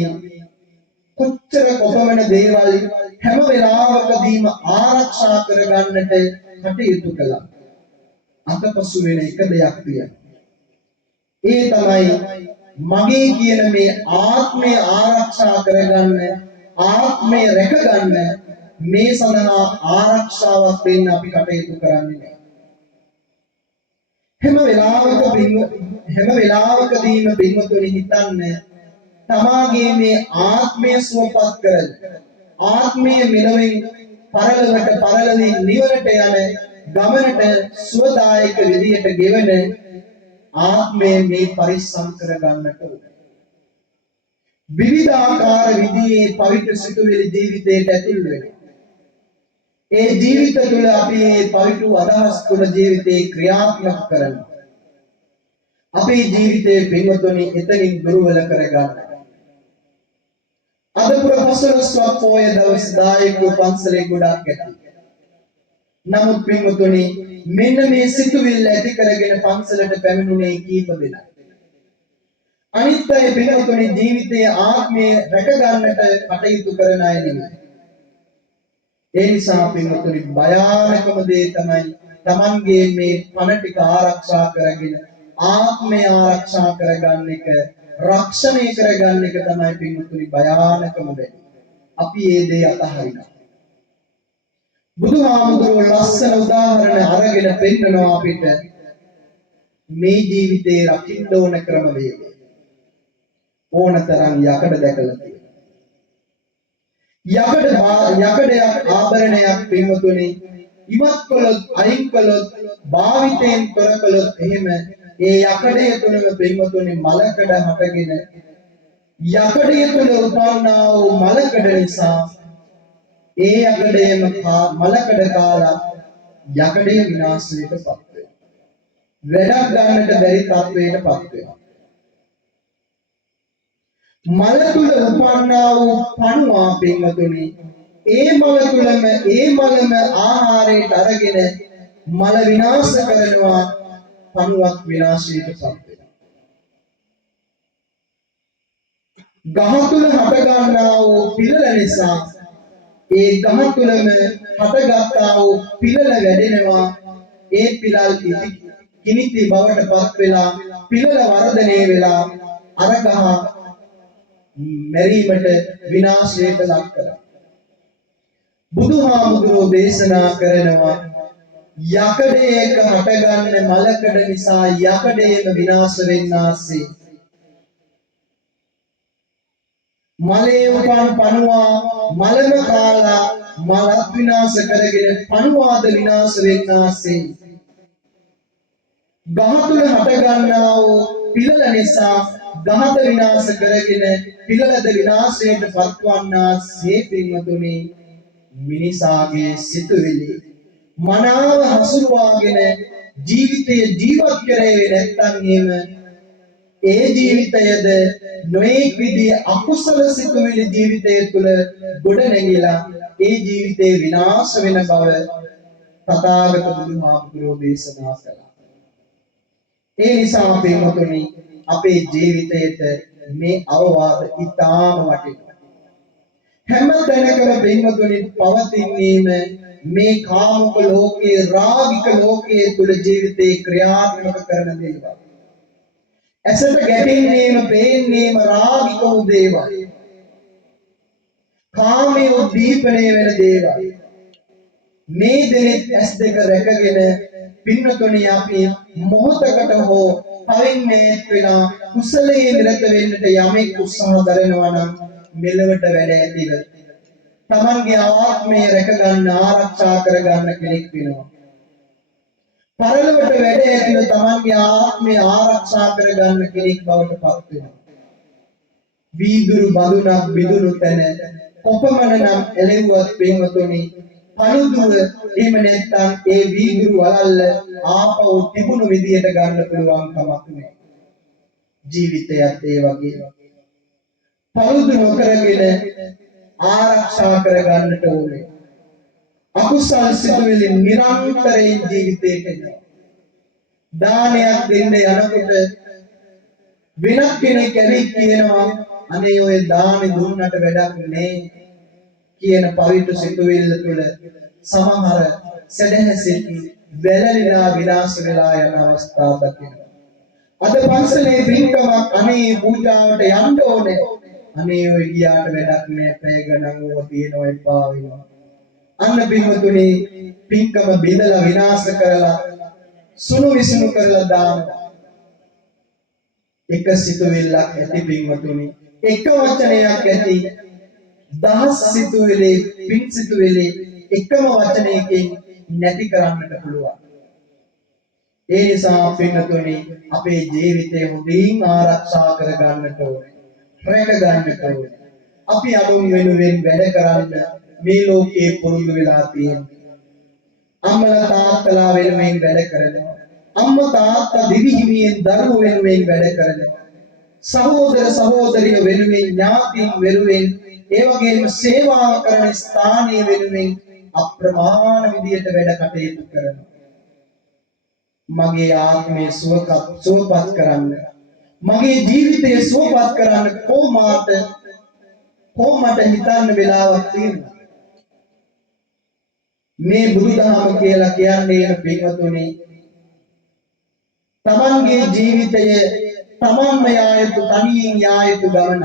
කොච්චර කොපමණ දේවල් හැම වෙලාවකදීම ආරක්ෂා කරගන්නට කටයුතු කළා. අතපසු වෙන එක දෙයක් තියෙනවා. ඒ තමයි මගේ කියන මේ ආත්මය ආරක්ෂා කරගන්න, ආත්මය රැකගන්න මේ සඳහා ආරක්ෂාවක් දෙන්න අපි කටයුතු කරන්නේ නැහැ. හැම වෙලාවකදීම පින්වතුනි හිතන්නේ තමාගේ මේ ආත්මය සුවපත් කරගන්න. ආත්මය මෙලොවින් පරලොවට නිවනට යන ගමනට සුවදායක විදියට ගෙවන ආත්මය මේ පරිස්සම් කර ගන්නට ඕනේ. විවිධාකාර විදිහේ පවිත්‍ර සිතුවිලි ජීවිතයට ඇතුල් වෙනවා. ඒ ජීවිත තුළ අපි මේ පවිත්‍ර අදහස් තුළ ජීවිතේ ක්‍රියාත්මක කරනවා. අපේ ජීවිතේ පින්වතුනි එතනින් දුර්වල කරගන්නවා. අද පුරපසළොස්වක පොය දවස් දායකයෝ පන්සලේ ගොඩක් ඇති. නමුත් පින්වතුනි මෙන්න මේ සිතුවිල්ල ඇති කරගෙන පන්සලට පැමිණුනේ කීප දෙනා. අනිත් අය පින්වතුනි ජීවිතයේ ආත්මය රැක ගන්නට කටයුතු කරන අය නෙමෙයි. ඒ නිසා පින්වතුනි භයානකම දේ තමයි Tamanගේ මේ පණ ටික ආරක්ෂා කරගෙන ආත්මය ආරක්ෂා කරගන්න එක, රක්ෂණය කරගන්න එක තමයි පින්වතුනි භයානකම දේ. අපි මේ දේ අතහරිනවා. බුදුහාමුදුරුවෝ ලස්සන උදාහරණ අරගෙන පෙන්නනවා අපිට මේ ජීවිතේ රකින්න ඕන ක්‍රමවේද. ඕනතරම් යකඩ දැකලා තියෙනවා. යකඩයක් ආභරණයක් පින්වතුනි ඉවත් කළොත් අයින් කළොත් භාවිතයෙන් තොර කළොත් එහෙම ඒ යකඩය තුළම පින්වතුනි මලකඩ හටගෙන යකඩය තුළ උපන්නා වූ මලකඩ නිසා ඒ යකඩේම මලකඩ කාලා යකඩය විනාශයටපත් වෙනවා. වැඩක් ගන්නට බැරි තත්වයකටපත් වෙනවා. මල තුල උපන්නා වූ පණුවා පින්වතුනි ඒ මලම ආහාරයට අරගෙන මල විනාශ කරනවා. පණුවක් විනාශයටපත් වෙනවා. ගහ තුල හට ගන්නා වූ පිළල නිසා ඒ ගහ තුලම හටගත්තා වූ පිළල වැඩෙනවා. ඒ පිළල් කිනිති බවටපත් වෙලා පිළල වර්ධනය වෙලා අර ගහ මැරීමට විනාශයට ලක් කරනවා. බුදුහාමුදුරෝ දේශනා කරනවා යකඩයක හටගන්න මලකඩ නිසා යකඩයම විනාශ වෙන්නාසේ මලේ උපන් පණුවා මලම කාලා මලත් විනාශ කරගෙන පණුවාද විනාශ වෙන්නාසේ ගහ තුල හටගන්නා වූ පිළල නිසා ගහද විනාශ කරගෙන පිළලද විනාශයට පත්වන්නාසේ පින්වතුනි මිනිසාගේ සිතුවිලි මනාව හසුරුවාගෙන ජීවිතය ජීවත් කරේ නැත්නම් එහෙම ඒ ජීවිතයද නොඑක් විදිහේ අකුසල සිතුවිලි ජීවිතය තුළ ගොඩ නැගිලා ඒ ජීවිතේ විනාශ වෙන බව තථාගත බුදුහාමුදුරෝ දේශනා කළා. ඒ නිසා පින්වතුනි අපේ ජීවිතයට මේ අවවාද ඉතාම වටිනවා. හැම තැනකම පින්වතුනි පවතින්නේම මේ කාමක ලෝකයේ රාගික ලෝකයේ තුල ජීවිතේ ක්‍රියාත්මක කරන දේවල්. ඇසට ගැටෙන්නේම පේන්නේම රාගික වූ දේවල්. කාමයේ උද්දීපනය වෙන දේවල්. මේ දෙනෙත් ඇස් දෙක රැකගෙන පින්වතුනි අපි මොහොතකට හෝ පරිණේ වෙලා කුසලයේ නිරත වෙන්නට යමෙක් උත්සාහ කරනවා නම් මෙලවට වැඩ ඇතිව තමන්ගේ ආත්මය රැක ගන්න ආරක්ෂා කර ගන්න කෙනෙක් වෙනවා. පරලොවට වැඩ ඇතිව තමන්ගේ ආත්මය ආරක්ෂා කර ගන්න කෙනෙක් බවට පත් වෙනවා. වීදුරු බඳුනක් බිඳුණු තැන කොපමණ නම් එළෙව්වත් පින්වතුනි පළුදුව එහෙම නැත්නම් ඒ වීදුරු වලල්ල ආපහු තිබුණු විදියට ගන්න පුළුවන් කමක් නැහැ. ජීවිතයත් ඒ වගේ. පළුදු නොකරගෙන ආරක්ෂා කර ගන්නට ඕනේ. අකුසල් සිතුවිලි නිරන්තරයෙන් ජීවිතේට එනවා. දානයක් දෙන්න යනකොට වෙනත් කෙනෙක් ඇවිත් කියනවා අනේ ඔය දානි දුන්නට වැඩක් නෑ කියන පවිත්‍ර සිතුවිල්ල තුළ සමහර සැදැහැසිත වැළලීලා විනාශ වෙලා යන අවස්ථා දකිනවා. අද පන්සලේ පින්කමක් අනේ පූජාවට යන්න ඕනේ. අනේ ඔය ගියාට වැඩක් නෑ පැය ගණන් ඕවා තියෙනවා එපා වෙනවා. අන්න පින්වතුනි පින්කම බෙදලා විනාශ කරලා සුණු විසුණු කරලා දාන එක සිතුවිල්ලක් ඇති පින්වතුනි එක වචනයක් ඇති දහස් සිතුවිලි පින් සිතුවිලි එකම වචනයකින් නැති කරන්නට පුළුවන්. ඒ නිසා පින්වතුනි අපේ ජීවිතය හොඳින් ආරක්ෂා කර ගන්නට ඕනේ. රැක ගන්නට ඕනේ. අපි අනුන් වෙනුවෙන් වැඩ කරන්න මේ ලෝකයේ පුරුදු වෙලා තියෙනවා. අම්මලා තාත්තලා වෙනුවෙන් වැඩ කරනවා. අම්මා තාත්තා දිවි හිමියෙන් දරුවෝ වෙනුවෙන් වැඩ කරනවා. සහෝදර සහෝදරිය වෙනුවෙන් ඥාතීන් වෙනුවෙන් ඒ වගේම සේවාව කරන ස්ථානීය වෙනුවෙන් අප්‍රමාණ විදියට වැඩ කටයුතු කරනවා. මගේ ආත්මය සුවපත් කරන්න මගේ ජීවිතය සුවපත් කරන්න කොහොමද හිතන්න වෙලාවක් තියෙනවා. මේ බුදුදහම කියලා කියන්නේ පින්වතුනි තමන්ගේ ජීවිතය තමන්ම යායුතු තනියෙන් යායුතු ගමන.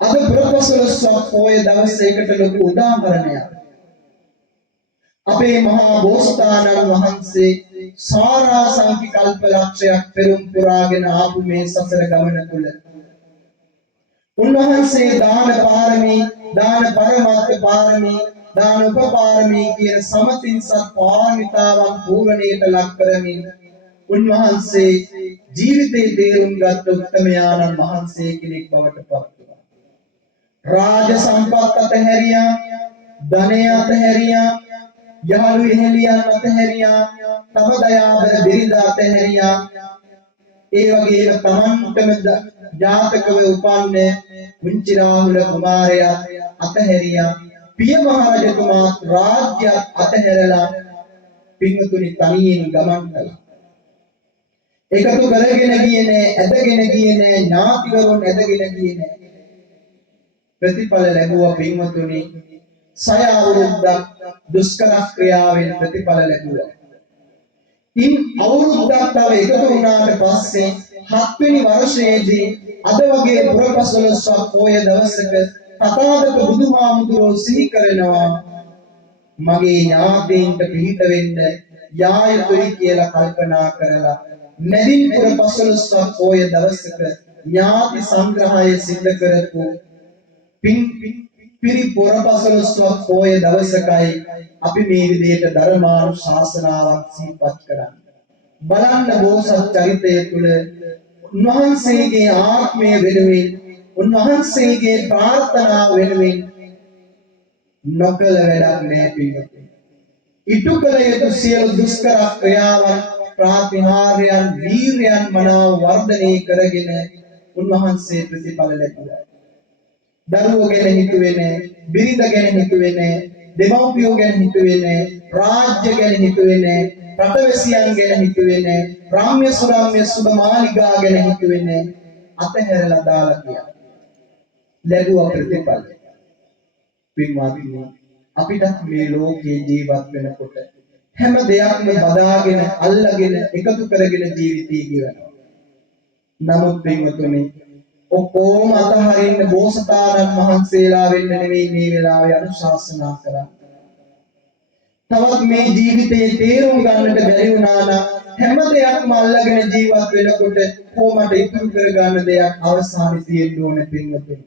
අද ප්‍රපසලස්වක් පොය දවසේකට ලොකු උදාහරණයක්. අපේ මහා බෝසතාණන් වහන්සේ සාරාසංඛ්‍ය කල්ප ලක්ෂයක් පෙරම් පුරාගෙන ආපු මේ සසර ගමන තුල උන්වහන්සේ දාන පාරමී, දාන පරමත්ත පාරමී, දාන උපපාරමී කියන සමතින්සත් පාරමිතාවන් පූර්ණයට ලක් කරමින් උන්වහන්සේ ජීවිතේ තේරුම් ගත් උත්තමයාණන් වහන්සේ කෙනෙක් බවට පත් වුණා. රාජ සම්පත් අතහැරියා, ධනය අතහැරියා, යහළු එහෙලියන් අතහැරියා, තම දයාබර බිරිඳ අතහැරියා. ඒ වගේම තමන්ටම ජාතකව උපන්නේ මුංචි රාහුල කුමාරයා අතහැරියා. පිය මහ රජතුමා රාජ්‍ය අතහැරලා පින්වතුනි තනියෙන් ගමන් කළා. එකතු කරගෙන ගියේ නෑ, ඇදගෙන ගියේ නෑ, ඥාතිවරුන් ඇදගෙන ගියේ නෑ. ප්‍රතිඵල ලැබුවා පින්වතුනි. 6 අවුරුද්දක් දුෂ්කර ක්‍රියාවෙන් ප්‍රතිඵල ලැබුවා. ඉන් අවුරුද්දක් තව එකතු වුණාට පස්සේ 7 වෙනි වර්ෂයේදී අද වගේ පුරපසළොස්වක් පොය දවසක තථාගත බුදුහාමුදුරුවෝ සිහි කරනවා මගේ ඥාතීන්ට පිහිට වෙන්න යා යුතුයි කියලා කල්පනා කරලා මැදින් පුරපසළොස්වක් පොය දවසක ඥාති සංග්‍රහය සිද්ධ කරපු පිරි පුරපසළොස්වක් පොය දවසකයි අපි මේ විදිහට ධර්මානුශාසනාවක් සිහිපත් කරන්නේ. බලන්න බෝසත් චරිතය තුළ උන්වහන්සේගේ ආත්මය වෙනුවෙන් උන්වහන්සේගේ ප්‍රාර්ථනාව වෙනුවෙන් නොකල වැඩක් නෑ පිළිගන්න. ඉටු කළ යුතු සියලු දුෂ්කර ක්‍රියාවන් ප්‍රාතිහාර්යයන් වීර්යයන් මනාව වර්ධනය කරගෙන උන්වහන්සේ ප්‍රතිඵල ලැබුවා. දරුවෝ ගැන හිතුවේ නෑ, බිරිඳ ගැන හිතුවේ නෑ, දෙමව්පියෝ ගැන හිතුවේ නෑ, රාජ්‍ය ගැන හිතුවේ නෑ, රටවැසියන් ගැන හිතුවේ නෑ, රාම්‍ය සුරාම්‍ය සුබ මාලිගා ගැන හිතුවේ නෑ. අතහැරලා දාලා ගියා. ලැබුවා ප්‍රතිඵල. පින්වත්නි අපිට මේ ලෝකේ ජීවත් වෙනකොට හැම දෙයක්ම බදාගෙන අල්ලගෙන එකතු කරගෙන ජීවිතය ගෙවනවා. නමුත් පින්වත්නි ඔක්කොම අතහරින්න බෝසතාණන් වහන්සේලා වෙන්න නෙවෙයි මේ වෙලාවේ අනුශාසනා කරන්නේ. තවත් මේ ජීවිතයේ තේරුම් ගන්නට බැරි වුණා නම් හැම දෙයක්ම අල්ලගෙන ජීවත් වෙනකොට කොහොමද ඉතුරු කරගන්න දෙයක් අවසානයේ තියෙන්න ඕන පින්වත්නි.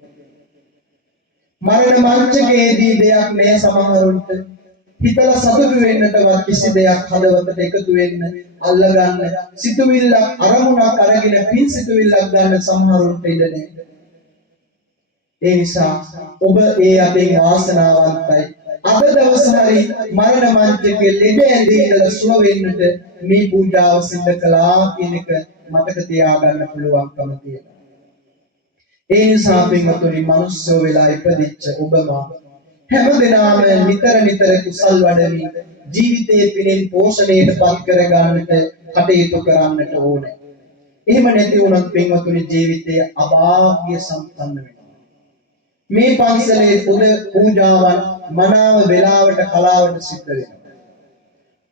මරණ මංචකයේදී දෙයක් නෑ සමහරුන්ට හිතලා සතුටු වෙන්නටවත් කිසි දෙයක් හදවතට එකතු වෙන්න අල්ලගන්න සිතුවිල්ලක් අරමුණක් අරගෙන පින් සිතුවිල්ලක් ගන්න සමහරුන්ට ඉඩ නෑ. ඒ නිසා ඔබ ඒ අතේ වාසනාවන්තයි. අද දවස් හරි මරණ මංචකයේ ලෙඩ ඇඳී ඉඳලා සුව වෙන්නට මේ පූජාව සිදු කළා කියන එක මතක තියාගන්න පුළුවන්කම තියෙනවා. ඒ නිසා පින්වතුනි මනුස්සෝ වෙලා ඉපදිච්ච ඔබම හැමදෙනාම නිතර කුසල් වඩමින් ජීවිතයේ පිනෙන් පෝෂණයට පත් කරගන්නට කටයුතු කරන්නට ඕනේ. එහෙම නැති වුණොත් පින්වතුනි ජීවිතයේ අභාග්‍ය සම්පන්න වෙනවා. මේ පන්සලේ පූජාවන් මනාව වේලාවට කලාවට සිද්ධ වෙනවා.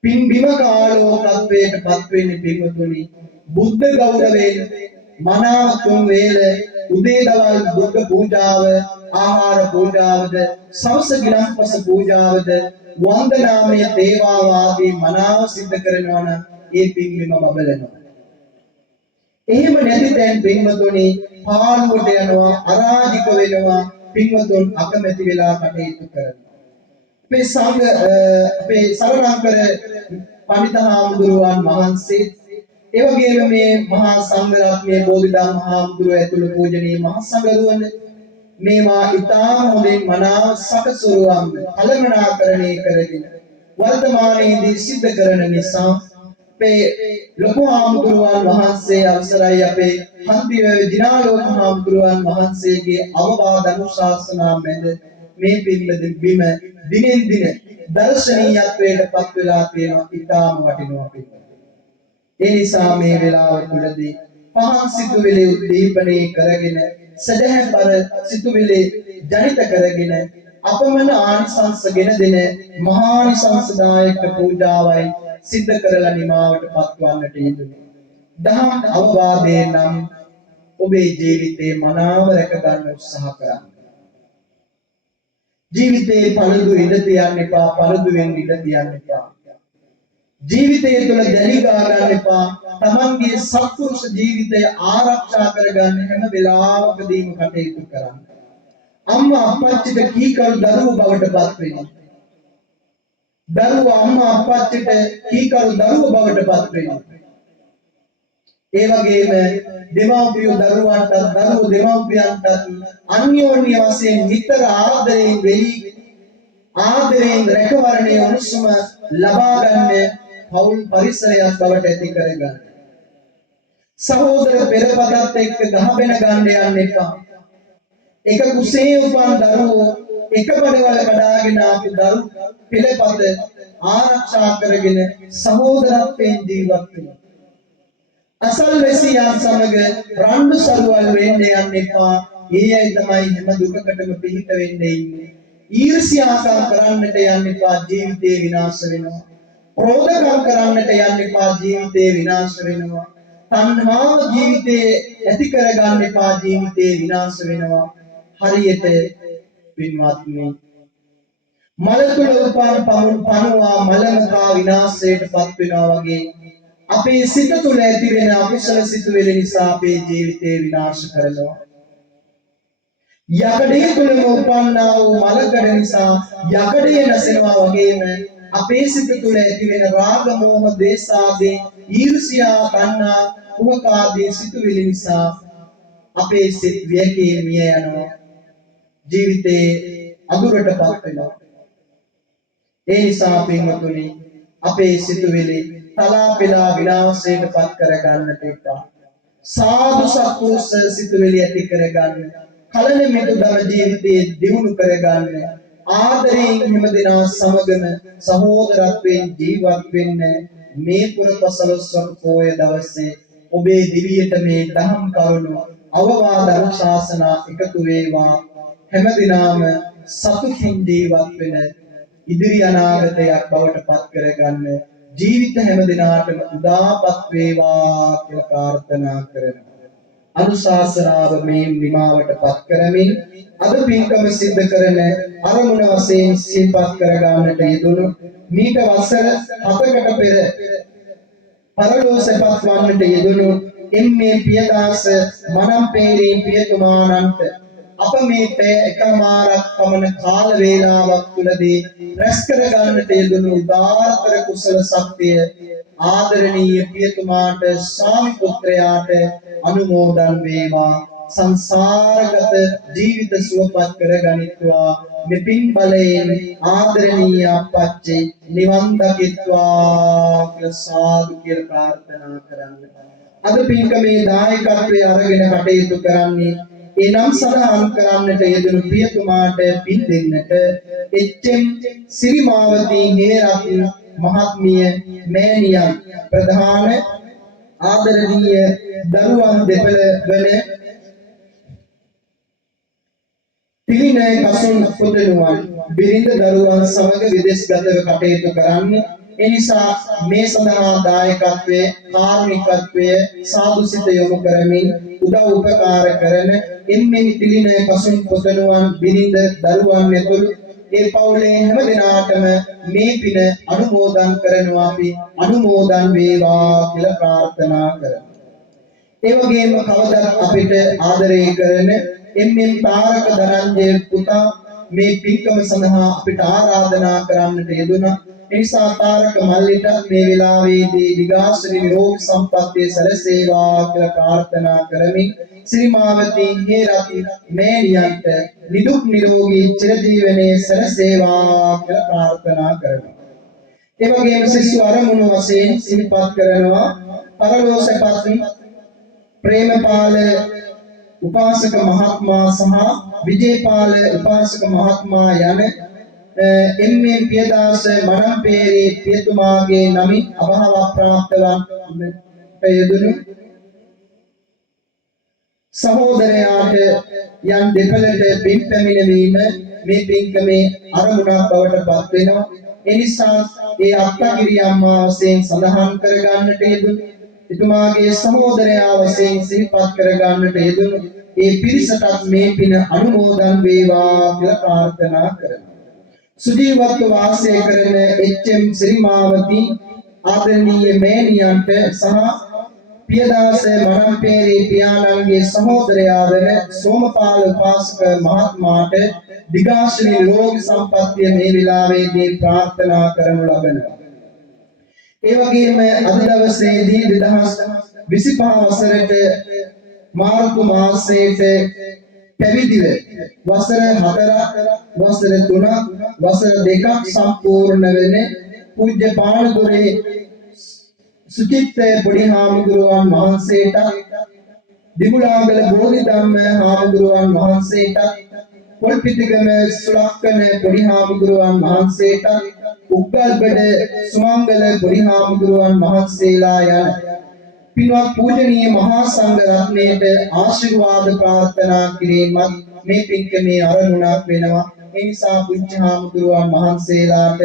පින් බිමක ආලෝකත්වයට පත් වෙන්නේ පින්වතුනි බුද්ධ ගෞරවයෙන් මනාව තුන් වේල උදේ දවල් බුද්ධ පූජාව ආහාර පූජාවද සවස ගිලන්පස පූජාවද වන්දනාමය දේවා වාදී මනාව සිද්ධ කරනවා නම් ඒ පින්බිම බබලනවා. එහෙම නැති තැන් පින්වතුනි පාළුවට යනවා අරාජික වෙනවා පින්වතුන් අකමැති වෙලා කටයුතු කරනවා. මේ සංඝ අපේ සරණංකර පඬිතුහාමුදුරුවන් වහන්සේ ඒ වගේම මේ මහා සංඝ රත්නයේ බෝධිධම්ම මහාමුදුරුව ඇතුළු පූජනීය මහා සංඝරුවන් මේවා ඉතාම හොඳින් මනාව සකසුරුවම් කළමනාකරණය කරගෙන වර්තමානයේදී සිද්ධ කරන නිසා අපේ ලොකු හාමුදුරුවන් වහන්සේ අවසරයි අපේ හන්දිවේ දිනාලෝක හාමුදුරුවන් වහන්සේගේ අවවාද අනුශාසනා මැද මේ බිම දිනෙන් දින දර්ශනීයත්වයට පත් වෙලා තියෙනවා ඉතාම වටිනවා පිළිගන්න. ඒ නිසා මේ වෙලාව තුළදී පහන් සිතුවිලි උද්දීපනය කරගෙන සදහැපර සිතුවිලි ජනිත කරගෙන අපමණ ආනිසංස ගෙන දෙන මහානිසංසදායක පූජාවයි සිද්ධ කරලා නිමාවට පත්වන්නට යෙදුණි. දහම් අවවාදයේ නම් ඔබේ ජීවිතේ මනාව රැක ගන්න උත්සාහ කරන්න. ජීවිතේ පළදු ඉඳ තියන්න එපා, පළදුවෙන් ඉඳ තියන්න එපා. ජීවිතය තුළ දැලි ගා ගන්න එපා. තමන්ගේ සත්පුරුෂ ජීවිතය ආරක්ෂා කරගන්න හැම වෙලාවකදීම කටයුතු කරන්න. අම්මා අප්පච්චිට කීකරු දරුවෝ බවට පත් වෙනවා. දරුවෝ අම්මා අප්පච්චිට කීකරු දරුවෝ බවට පත් වෙනවා. ඒ වගේම දෙමව්පියෝ දරුවන්ට දරුවෝ දෙමව්පියන්ට අන්‍යෝන්‍ය වශයෙන් නිතර ආදරයෙන් වෙලී ආදරයෙන් රැකවරණය උණුසුම ලබා ගන්න පෞල් පරිසරයක් බවට ඇති කරගන්න. සහෝදර පෙරපතත් එක්ක ගහබැන ගන්න යන්න එපා. එක කුසේ උපන් දරුවෝ එක බඩවල කඩාගෙන ආපු දරු පෙළපත ආරක්ෂා කරගෙන සහෝදරත්වයෙන් ජීවත් වෙනවා. අසල්වැසියන් සමග රණ්ඩු සරුවල් වෙන්න යන්න එපා. ඒ අය තමයි හැම දුකකටම පිහිට වෙන්නේ ඉන්නේ. ඊර්ෂ්‍යාකම් කරන්නට යන්න එපා, ජීවිතේ විනාශ වෙනවා. ක්‍රෝධකම් කරන්නට යන්න එපා, ජීවිතේ විනාශ වෙනවා. තණ්හාව ජීවිතේ ඇති කරගන්න එපා, ජීවිතේ විනාශ වෙනවා. හරියට පින්වත්නි මල තුල උපන් පණුවා මලමකා විනාශයටපත් වෙනවා වගේ අපේ සිත තුළ ඇති වෙන අකුසල සිතුවිලි නිසා අපේ ජීවිතේ විනාශ කරනවා. යකඩේ තුළම උපන්නා වූ මලකඩ නිසා යකඩේ නැසෙනවා වගේම අපේ සිත තුළ ඇති වෙන රාග මෝහ ද්වේෂ ආදී ඊර්ෂ්‍යා තණ්හා කුහක ආදී සිතුවිලි නිසා අපේ සිත් වියකේ මිය යනවා. ජීවිතේ අඳුරටපත් වෙනවා. ඒ නිසා පින්වතුනි අපේ සිතුවිලි තලාපෙලා විනාශයට පත් කරගන්නට එපා. සාදු සත්පුරුෂ සිතුවිලි ඇති කරගන්න. කලන මෙතුදම ජීවිතයේ දියුණු කරගන්න. ආදරයෙන් හැමදෙනා සමගම සහෝදරත්වයෙන් ජීවත් වෙන්න. මේ පුරපසළොස්වක පෝය දවසේ ඔබේ දිවියට මේ දහම් කරුණු අවවාද අනුශාසනා එකතු වේවා. හැමදිනාම සතුටින් ජීවත් වෙන ඉදිරි අනාගතයක් බවට පත් කරගන්න ජීවිත හැම දිනාටම උදාපත් වේවා කියලා ප්‍රාර්ථනා කරනවා. අනුශාසනාව මේ නිමාවට පත් කරමින් අද පින්කම සිද්ධ කරන අරමුණ වශයෙන් සිහිපත් කරගන්නට යෙදුණු මීට වසර 7කට පෙර පරලෝසපත් වන්නට යෙදුණු එම්.ඒ. පියදාස මනම්පේරී පියතුමාණන්ට අප මේ පැය එකමාරක් පමණ කාල වේලාවක් තුළදී රැස් කර ගන්නට යෙදුණු උදාාරතර කුසල ශක්තිය ආදරණීය පියතුමාට ස්වාමි පුත්‍රයාට අනුමෝදන් වේවා. සංසාරගත ජීවිත සුවපත් කර ගනිත්වා. මෙපින් බලයෙන් ආදරණීය අපච්චි නිවන් දකිත්වා කියලා සාදු කියලා ප්‍රාර්ථනා කරන්න. අද පින්කමේ දායකත්වයේ අරගෙන කටයුතු කරන්නේ එනම් සඳහන් කරන්නට යෙදුණු පියතුමාට පින් දෙන්නට එච්.එම්. සිරිමාවතී හේරත්න මහත්මිය මෑණියන් ප්‍රධාන ආදරණීය දරුවන් දෙපළ වන තිලිනය කසුන් පුතණුවන් බිරිඳ දරුවන් සමග විදේශගතව කටයුතු කරන්න. ඒ නිසා මේ සඳහා දායකත්වයේ කාර්මිකත්වයේ සාදුසිත යොමු කරමින් උදව් උපකාර කරන එම්මෙන් තිලිනය කසුන් පුතණුවන් බිරිඳ දරුවන් ඇතුළු ඒ පවුලේ හැම දිනාටම මේ පින අනුමෝදන් කරනවා. අපි අනුමෝදන් වේවා කියලා ප්‍රාර්ථනා කරමු. ඒ වගේම කවදත් අපිට ආදරය කරන එම්.එම්. තාරක ධනංජය පුතා මේ පින්කම සඳහා අපිට ආරාධනා කරන්නට යෙදුණා. ඒ නිසා තාරක මල්ලිට මේ වෙලාවේදී දිගාශ්‍රී නිරෝගී සම්පන්නිය සැලසේවා කියලා ප්‍රාර්ථනා කරමින් ශ්‍රීමාවතී හේරති මෑණියන්ට නිදුක් නිරෝගී චිරජීවනයේ සැලසේවා කියලා ප්‍රාර්ථනා කරනවා. ඒ වගේම සිසු අරමුණු වශයෙන් සිහිපත් කරනවා පරලෝසපත් ප්‍රේමපාල උපාසක මහත්මයා සහ විජේපාල උපාසක මහත්මයා යන එම්.එම්. පියදාස මනම්පේරේ පියතුමාගේ නමින් අභාව ප්‍රාප්තවන් යෙදුණු සහෝදරයාට යම් දෙපළට පින් පැමිණවීම මේ පින්කමේ අරමුණක් බවට පත් වෙනවා. එනිසා ඒ අත්තගිරි අම්මා වශයෙන් සඳහන් කරගන්නට යෙදුණු එතුමාගේ සහෝදරයා වශයෙන් සිහිපත් කරගන්නට යෙදුණු ඒ පිරිසටත් මේ පින අනුමෝදන් වේවා කියලා ප්‍රාර්ථනා කරමු. සුජීවත්ව වාසය කරන එච්.එම්. ශ්‍රීමාවතී ආදරණීය මෑණියන්ට සහ පියදාස මනම්පේරේ පියාණන්ගේ සහෝදරයා වන සෝමපාල උපාසක මහත්මයාට දිගාශ්‍රී නිරෝගී සම්පන්නිය මේ වෙලාවේදී ප්‍රාර්ථනා කරනු ලබනවා. ඒ වගේම අද දවසේදී 2025 වසරට මාර්තු මාසයේ පැවිදිව වසර 4ක් වසර 3ක් වසර 2ක් සම්පූර්ණ වෙන පූජ්‍ය පානදුරේ සුචිත්ත පොඩි හාමුදුරුවන් වහන්සේට දිමුලාගල බෝධිධම්ම හාමුදුරුවන් වහන්සේට පොල්පිටිගම සුලක්කන පොඩි හාමුදුරුවන් වහන්සේට උග්ගල්බඩ සුමංගල පොඩි හාමුදුරුවන් වහන්සේලා යන පින්වත් පූජනීය මහා සංඝ රත්නයට ආශිර්වාද ප්‍රාර්ථනා කිරීමත් මේ පින්කමේ අරමුණක් වෙනවා. ඒ නිසා පුංචි හාමුදුරුවන් වහන්සේලාට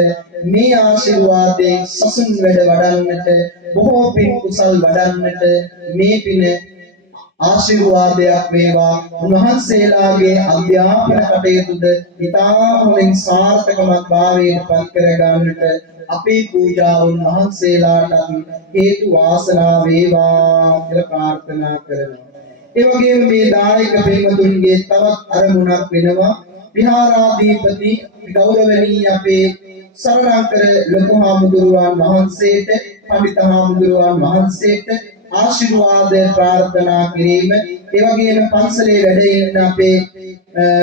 මේ ආශිර්වාදයෙන් සසුන් වැඩ වඩන්නට බොහෝ පින් කුසල් වඩන්නට මේ පින ආශිර්වාදයක් වේවා. උන්වහන්සේලාගේ අධ්‍යාපන කටයුතුද ඉතාම හොඳින් සාර්ථකමත් භාවයට පත් කර ගන්නට අපේ පූජාවන් වහන්සේලාට හේතු වාසනා වේවා කියලා ප්‍රාර්ථනා කරනවා. ඒ වගේම මේ දායක පින්වතුන්ගේ තවත් අරමුණක් වෙනවා. විහාරාධිපති ගෞරවනීය අපේ සරණංකර ලොකු හාමුදුරුවන් වහන්සේට පඬිත හාමුදුරුවන් වහන්සේට ආශිර්වාද ප්‍රාර්ථනා කිරීම. ඒ වගේම පන්සලේ වැඩ ඉන්න අපේ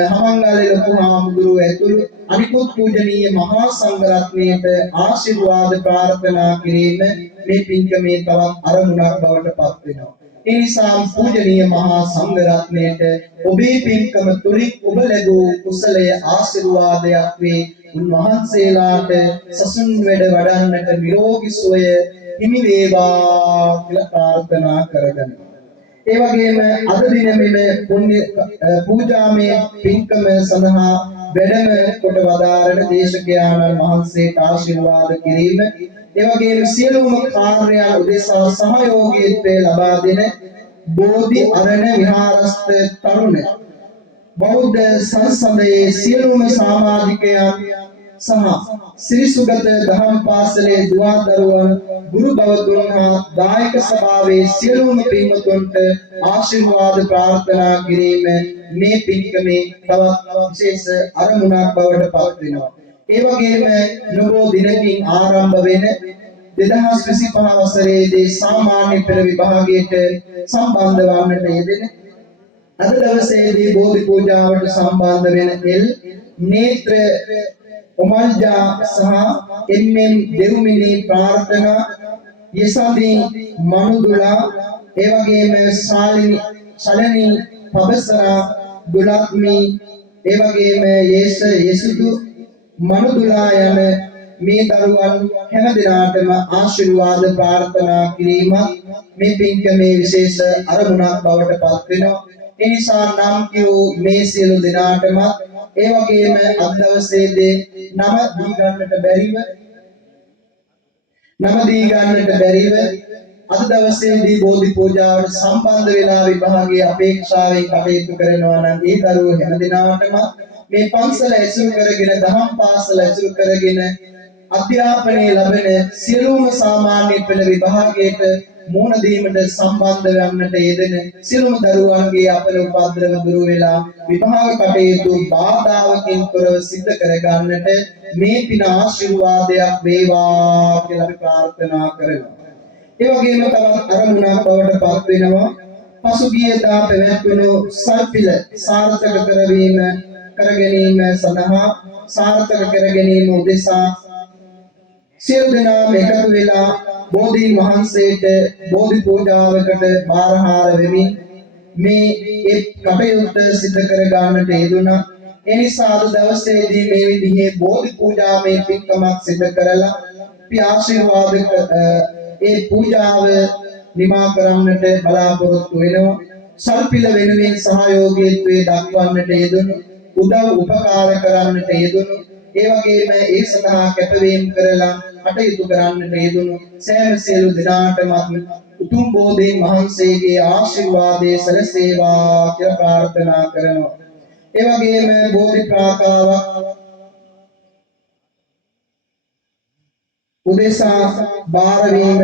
හමංගාලේ ලොකු හාමුදුරුවෝ ඇතුළු අනිකුත් පූජනීය මහා සංඝ රත්නයට ආශිර්වාද ප්‍රාර්ථනා කිරීම මේ පින්කමේ තවත් අරමුණක් බවට පත් වෙනවා. ඒ නිසා පූජනීය මහා සංඝ රත්නයට ඔබේ පින්කම තුලින් ඔබ ලැබූ කුසලය ආශිර්වාදයක් වේ. උන්වහන්සේලාට සසුන් වැඩ වඩන්නට නිරෝගී සුවය හිමි වේවා කියලා ප්‍රාර්ථනා කරගන්නවා. ඒ වගේම අද දින මෙම පුණ්‍ය පූජාමය පින්කම සඳහා වැඩම කොට වදාරන දේශකයාණන් වහන්සේට ආශිර්වාද කිරීම. ඒ වගේම සියලුම කාර්යයන් උදෙසා සහයෝගීත්වය ලබා දෙන බෝධි අරණ විහාරස්ථ තරුණ බෞද්ධ සංසදයේ සියලුම සමාජිකයන් සහ සිරිසුගත දහම් පාසලේ දුවා දරුවන් ගුරු බවතුන් හා දායක සභාවේ සියලුම පින්වතුන්ට ආශිර්වාද ප්‍රාර්ථනා කිරීම මේ පින්කමේ තවත් විශේෂ අරමුණක් බවට පත් වෙනවා. ඒ වගේම නොබෝ දිනකින් ආරම්භ වෙන 2025 වසරේදී සාමාන්‍ය පෙළ විභාගයට සම්බන්ධ වන්නට යෙදෙන අද දවසේදී බෝධි පූජාවට සම්බන්ධ වෙන එල් නේත්‍ර ඔමල්ජා සහ එම්.එම්. දෙරුමිලි ප්‍රාර්ථනා යසදී මනුදුලා ඒ වගේම ශාලිනී පබසරා දුලක්මි ඒ වගේම යසුදු මනුදුලා යන මේ දරුවන් හැම දිනාටම ආශිර්වාද ප්‍රාර්ථනා කිරීමත් මේ පින්කමේ විශේෂ අරමුණක් බවට පත් වෙනවා. ඒ නිසා නම් කියෝ මේ සියලු දෙනාටම ඒ වගේම අද දවසේදී නම දී ගන්නට බැරිව අද දවසේදී බෝධි පූජාවට සම්බන්ධ වෙලා විභාගයේ අපේක්ෂාවෙන් කටයුතු කරනවා නම් ඒ දරුවෝ හැම දිනාටම මේ පන්සල ඇසුරු කරගෙන දහම් පාසල ඇසුරු කරගෙන අධ්‍යාපනය ලබන සියලුම සාමාන්‍ය පෙළ විභාගයට මුහුණ දීමට සම්බන්ධ වන්නට යෙදෙන සියලුම දරුවන්ගේ අපල උපද්‍රව දුරු වෙලා විභාග කටයුතු බාධාවකින් තොරව සිද්ධ කර ගන්නට මේ පින ආශිර්වාදයක් වේවා කියලා අපි ප්‍රාර්ථනා කරනවා. ඒ වගේම තවත් අරමුණක් බවට පත් වෙනවා පසුගියදා පැවැත්වුණු සල්පිල සාර්ථක කර ගැනීම සඳහා සාර්ථක කර ගැනීම උදෙසා සියලු දෙනාම එකතු වෙලා බෝධීන් වහන්සේට බෝධි පූජාවකට බාරහාර වෙමින් මේ කටයුත්ත සිදු කර ගන්නට යෙදුණා. ඒ නිසා අද දවසේදී මේ විදිහේ බෝධි පූජාමය පින්කමක් සිදු කරලා අපි ආශිර්වාද ඒ පූජාව නිමා කරන්නට බලාපොරොත්තු වෙනවා. සල්පිල වෙනුවෙන් සහයෝගීත්වයේ දක්වන්නට යෙදුණු උදව් උපකාර කරන්නට යෙදුණු ඒ වගේම ඒ සඳහා කැපවීම කරලා කටයුතු කරන්නට යෙදුණු සෑම සියලු දෙනාටම උතුම් බෝධීන් වහන්සේගේ ආශිර්වාදයේ සැලසේවා කියලා ප්‍රාර්ථනා කරනවා. ඒ වගේම බෝධි ප්‍රාතාවක් උදෙසා බාර වීම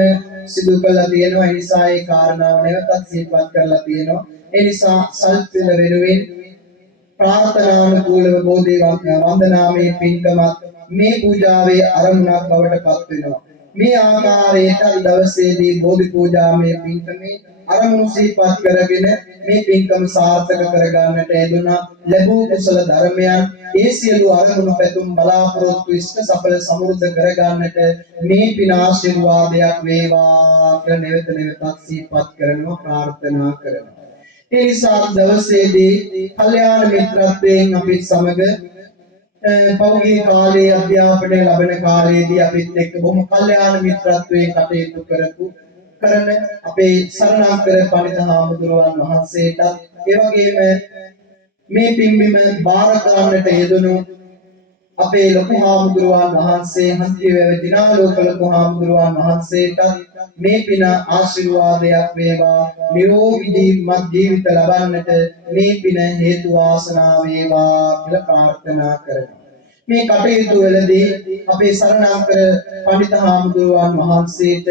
සිදු කළා තියෙනවා. ඒ නිසා ඒ කාරණාව නැවතත් සිහිපත් කරලා තියෙනවා. ඒ නිසා සල්පිල වෙනුවෙන් ප්‍රාර්ථනානුකූලව බෝධි වන්දනාමය පින්කමත් මේ පූජාවේ ආරම්භයක් බවට පත් වෙනවා. මේ ආකාරයට දවසේදී බෝධි පූජාමය පින්කමේ අරමුණු සිහිපත් කරගෙන මේ පින්කම සාර්ථක කරගන්නට යෙදුණා. ලැබූ කුසල ධර්මයන් ඒ සියලු අරමුණු පැතුම් බලාපොරොත්තු ඉෂ්ට සඵල සමෘද්ධ කරගන්නට මේ පින ආශිර්වාදයක් වේවා කියලා නැවතත් සිහිපත් කරනවා ප්‍රාර්ථනා කරනවා. ඒ නිසා දවසේදී කල්යාණ මිත්‍රත්වයෙන් අපිත් සමග පෞද්ගලික කාලයේ අධ්‍යාපනය ලැබෙන කාලයේදී අපිත් එක්ක බොහොම කල්යාණ මිත්‍රත්වයෙන් කටයුතු කරන අපේ සරණාංකර පඬිතුක හාමුදුරුවන් වහන්සේටත් ඒ වගේම මේ පින්බිම බාර කරන්නට යෙදුණු අපේ ලොකු හාමුදුරුවන් වහන්සේ හන්දිවැව දිනාලෝක ලොකු හාමුදුරුවන් වහන්සේටත් මේ පින ආශිර්වාදයක් වේවා. නිරෝගී ජීවිත ලබන්නට මේ පින හේතු වාසනා වේවා කියලා ප්‍රාර්ථනා කරනවා. මේ කටයුතු වලදී අපේ සරණාංකර පඬිතුක හාමුදුරුවන් වහන්සේට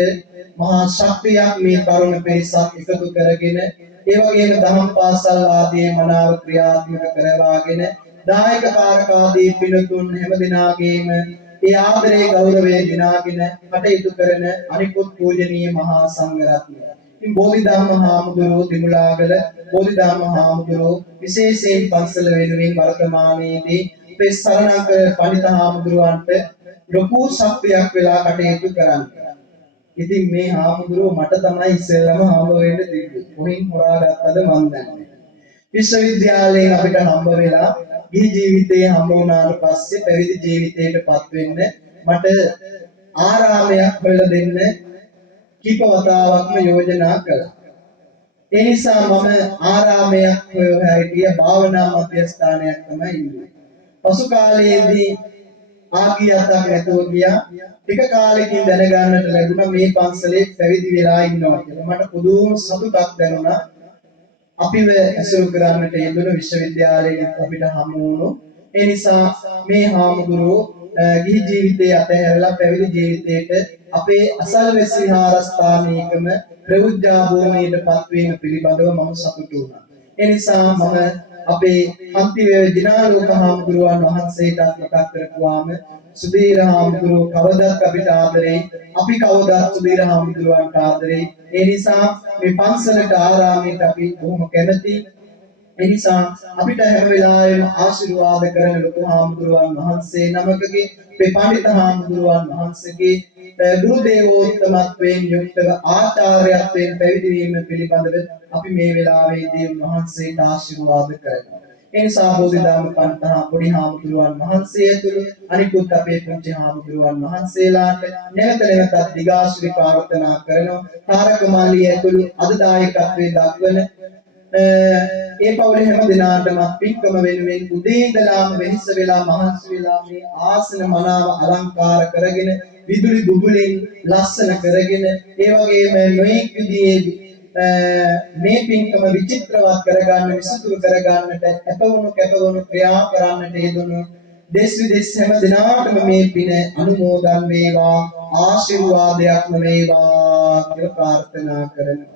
මහා ශක්තියක් මේ තරුණ පිරිසක් එකතු කරගෙන ඒ වගේම දහම් පාසල් ආදී මනාව ක්‍රියාත්මක කරවාගෙන දායක කාරක ආදී පින්තුන් හැම දිනාගේම ඒ ආදරේ ගෞරවය දිනාගෙන කටයුතු කරන අනිකුත් පූජනීය මහා සංඝරත්නය. ඉතින් බෝධිධම්ම හාමුදුරුවෝ දිමුලාගල බෝධිධම්ම හාමුදුරුවෝ විශේෂයෙන් පන්සල වෙනුවෙන් වර්තමානයේදී අපේ සරණාංකර පඬිතුක හාමුදුරුවන්ට ලොකු ශක්තියක් වෙලා කටයුතු කරන්නේ. ඉතින් මේ හාමුදුරුවෝ මට තමයි ඉස්සෙල්ලම හම්බ වෙන්න තිබ්බේ. කොහෙන් හොරාගත්තද මන් දන්නේ. විශ්වවිද්‍යාලයෙන් අපිට හම්බ වෙලා ගිහි ජීවිතේ හම්බ වුණාට පස්සේ පැවිදි ජීවිතයටපත් වෙන්න මට ආරාමයක් හොයලා දෙන්න කීප වතාවක්ම යෝජනා කළා. ඒ නිසා මම ආරාමයක් හොයලා හිටිය භාවනා මධ්‍යස්ථානයක් තමයි ඉන්නේ. පසු කාලයේදී ආගියතක් නැතුව ගියා. ටික කාලෙකින් දැනගන්නට ලැබුණා මේ පන්සලේ පැවිදි වෙලා ඉන්නවා කියලා. මට පුදුම සතුටක් දැනුණා. අපිව ඇසුරු කරන්නට යෙදුණු විශ්වවිද්‍යාලයේ අපිට හමු වුණු. ඒ නිසා මේ හාමුදුරුවෝ ගිහි ජීවිතයේ අතහැරලා පැවිදි ජීවිතයට අපේ අසල්වැසි විහාරස්ථානයකම ප්‍රවෘජ්ජා භූමියටපත් වීම පිළිබඳව මම සතුටු වුණා. ඒ නිසා මම අපේ අන්තිවේ දිනාලෝක හාමුදුරුවන් වහන්සේට මතක් කරපුවාම සුදීර හාමුදුරුවෝ කවදාත් අපිට ආදරෙයි, අපි කවදාත් සුදීර හාමුදුරුවන්ට ආදරෙයි. ඒ නිසා මේ පන්සලට ආරාමයට අපි බොහොම කැමතියි. ඒ නිසා අපිට හැම වෙලාවෙම ආශිර්වාද කරන ලොකු හාමුදුරුවන් වහන්සේ නමකගේ අපේ පඬිතුක හාමුදුරුවන් වහන්සේගේ ගුරු දේවෝත්තමත්වයෙන් යුක්තව ආචාර්යත්වයෙන් පැවිදි වීම පිළිබඳව අපි මේ වෙලාවේදී උන්වහන්සේට ආශිර්වාද කරනවා. ඒ නිසා බෝධිධම්ම පන්තහ පොඩි හාමුදුරුවන් වහන්සේ ඇතුළු අනිකුත් අපේ පුංචි හාමුදුරුවන් වහන්සේලාට නැවතත් දිගාශිරි ප්‍රාර්ථනා කරනවා. තාරක මාලිය ඇතුළු අද දායකත්වයේ දක්වන ඒ පවුලේ හැම දිනාටම පින්කම වෙනුවෙන් උදේ ඉඳලාම වෙහෙස වෙලා මහන්සි වෙලා මේ ආසන මනාව අලංකාර කරගෙන විදුලි බුබුලින් ලස්සන කරගෙන ඒ වගේම නොයෙක් විදිහේ මේ පින්කම විචිත්‍රවත් කරගන්න විසුතුරු කරගන්නට කැපවුණු ක්‍රියා කරන්නට යෙදුණු देश विदेश හැම දිනාටම මේ පින අනුමෝදන් වේවා ආශිර්වාදයක්ම වේවා කියලා ප්‍රාර්ථනා කරනවා.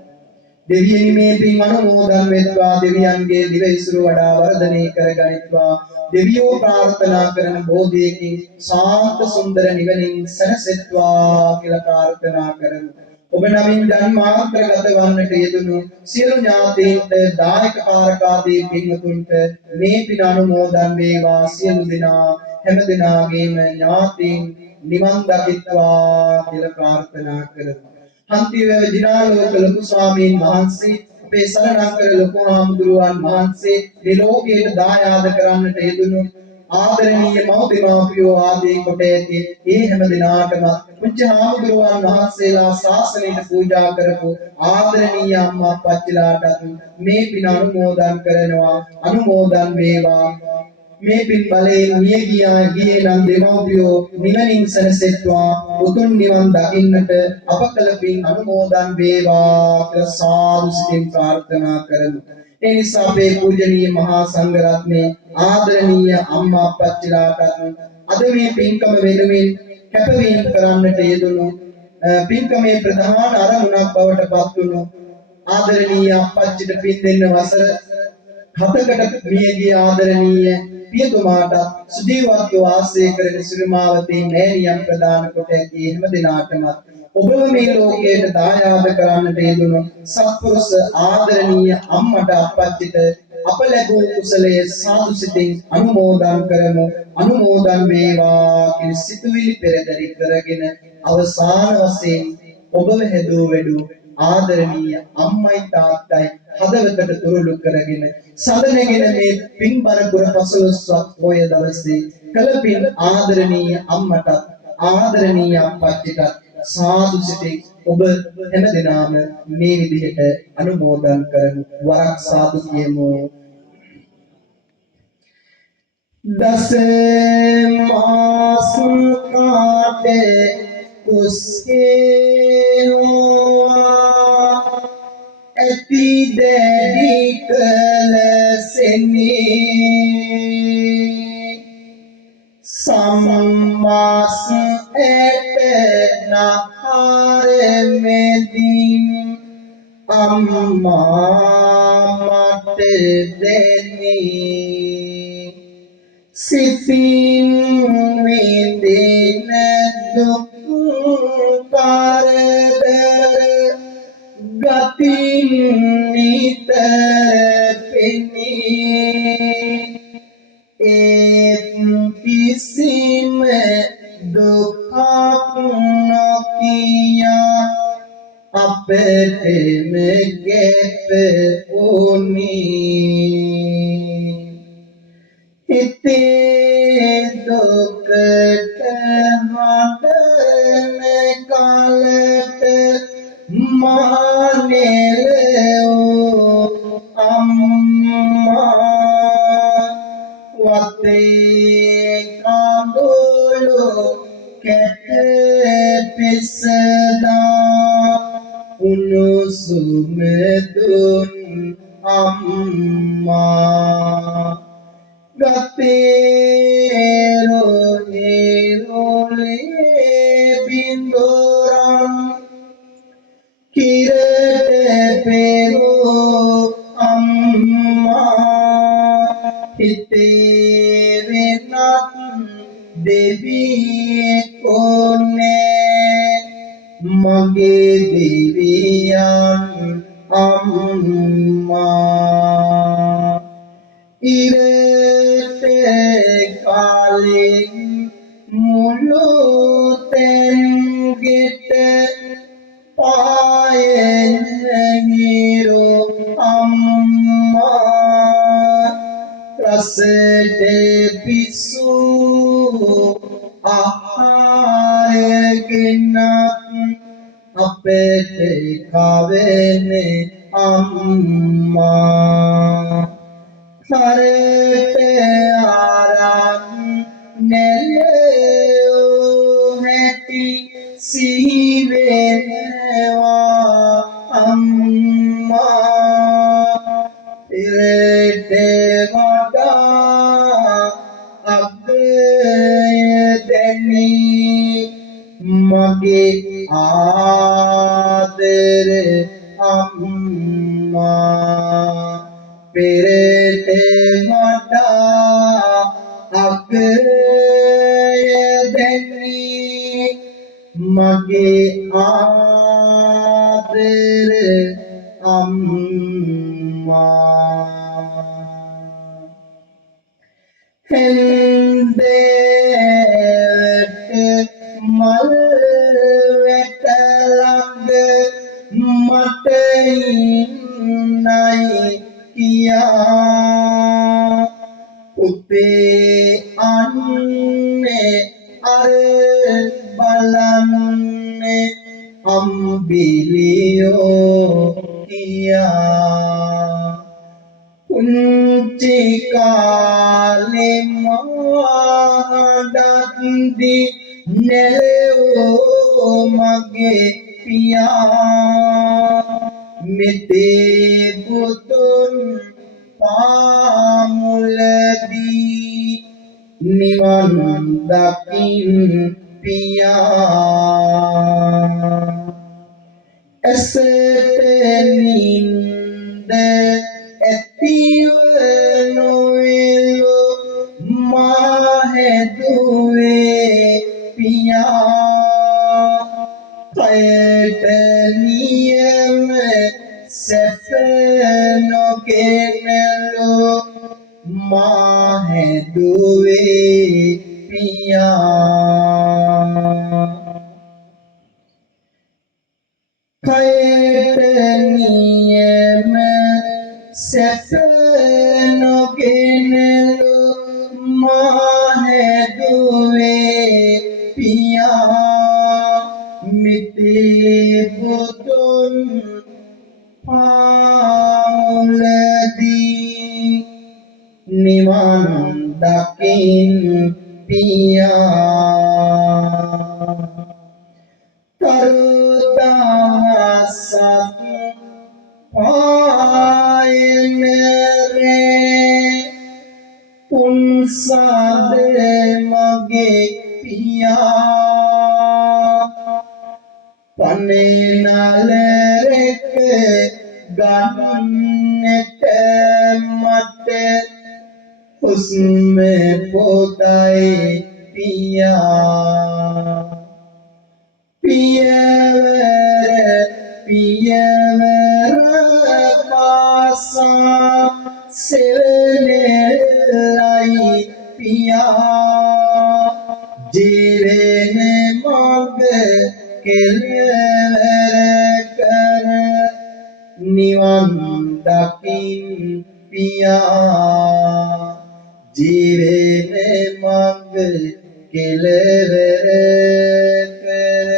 දෙවියනි මේ පින් අනුමෝදන් වෙත්වා දෙවියන්ගේ දිව ඉසුරු වඩා වර්ධනය කරගනිත්වා දෙවියෝ ප්‍රාර්ථනා කරන බෝධියකින් ශාන්ත සුන්දර නිවනින් සැනසෙත්වා කියලා ප්‍රාර්ථනා කරනවා. ඔබ නමින් ජන්මාන්තරගත වන්නට යෙදුණු සියලු ඥාතීන්ට දායක කාරකාදී පින්වතුන්ට මේ පින අනුමෝදන් වේවා සියලු දෙනා හැම දිනාගේම ඥාතීන් නිවන් දකිත්වා කියලා ප්‍රාර්ථනා කරනවා. හන්තිවැව දිනාලෝක ලොකු ස්වාමීන් වහන්සේ අපේ සරණංකර ලොකු හාමුදුරුවන් වහන්සේ මේ ලෝකයට දායාද කරන්නට යෙදුණු ආදරණීය මෞපියෝ ආදී කොට ඇති ඒ හැම දිනාටම පුංචි හාමුදුරුවන් වහන්සේලා ශාසනයට පූජා කරපු ආදරණීය අම්මා අප්පච්චිලාට මේ පින අනුමෝදන් කරනවා අනුමෝදන් වේවා මේ පින් බලයෙන් ගියේ නම් දෙමව්පියෝ නිවනින් සැනසෙත්වා උතුම් නිවන් දකින්නට අප කළ පින් අනුමෝදන් වේවා කියලා සාදු සිතින් ප්‍රාර්ථනා කරමු. ඒ නිසා අපේ පූජනීය මහා සංඝරත්නයේ ආදරණීය අම්මා අප්පච්චිලාට අද මේ පින්කම වෙනුවෙන් කැපවීම කරන්නට යෙදුණු පින්කමේ ප්‍රධාන අරමුණක් බවට පත් වුණු ආදරණීය අප්පච්චිට පින් දෙන්න වසර 7කට මියගිය ආදරණීය පියතුමාට සුජීවත්ව වාසය කරන සිරිමාවතී මෑණියන් ප්‍රදාන කොට ඇති හැම දිනාටම ඔබව මේ ලෝකයට දායාද කරන්නට යෙදුණු සත්පුරුෂ ආදරණීය අම්මට අප්පච්චිට අප ලැබූ කුසලයේ සාදු සිතින් අනුමෝදන් කරමු අනුමෝදන් වේවා කියන සිතුවිලි පෙරදරි කරගෙන අවසාන වශයෙන් ඔබව හැදූ වැඩූ ආදරණීය අම්මයි තාත්තයි හදවතට තුරුළු කරගෙන සදනගෙන මේ පින්බර පුර පසළොස්වක් පොය දවසේ කළ පින් ආදරණීය අම්මට ආදරණීය අප්පච්චිට සාදු සිතින් ඔබ හැම දිනම මේ විදිහට අනුමෝදන් කරමු වරක් සාදු කියමු. दस मास काटे उसके हुआ ऐती देरी कल सेनी सम्मास ऐट नहार में दिन अम्मा मत देनी सितिन विदिन दुख कारदर गतिन नितर पिनी एक किसिम दुख न किया अपने में गैप ओनी इते दुखत हाडन कालट माने लो अम्मा वते कांदोलो कहते पिसदा उनुसुम दुन अम्मा Gatero nirole bindoram kirete pero amma hite venat devi kone mage deviyan amma Kaling muluten gite payen ngiro amma rasede pisu ahare ginat apete khavene අම්මා කරට ආරක් නෙලෝ හැටි සිහිවෙනවා අම්මා පෙරට වඩා අග්‍රය දැනී මගේ ආදර අම්මා පෙරට වඩා අග්‍රය දැනී මගේ ආදර අම්මා හෙන්දේට මල් වැට ළඟ මට ඉන්නයි කියා උපේ අන්නේ අර බලන්නේ අම්බිලියෝ කියා කුංචි කාලේ මාඩන්දි නෙලෝ මගේ පියා මෙතේ බුදුන් පාමුලදී නිවන් දකින් පියා ඇසට නින්ද ඇතිව නොවෙලු මා හැදුවේ පියා කයට නියම සැප නොගෙනලු මා හැදුවේ පියා කයට නියම සැප නොගෙනලු මා හැදුවේ පියා මිතේ බුදුන් පාමුලදී නිවන් දකින් පියා තරුදහසක් පායනරේ පුන්සාද මගේ පියා පනේනලරෙක ගන්නට මට හුස්ම පොතයි පියා පියවර පාසා සෙවනෙලයි පියා ජීවෙන මග කෙලවර කර නිවන් දකින් පියා ජීවෙන මග කෙලවර කර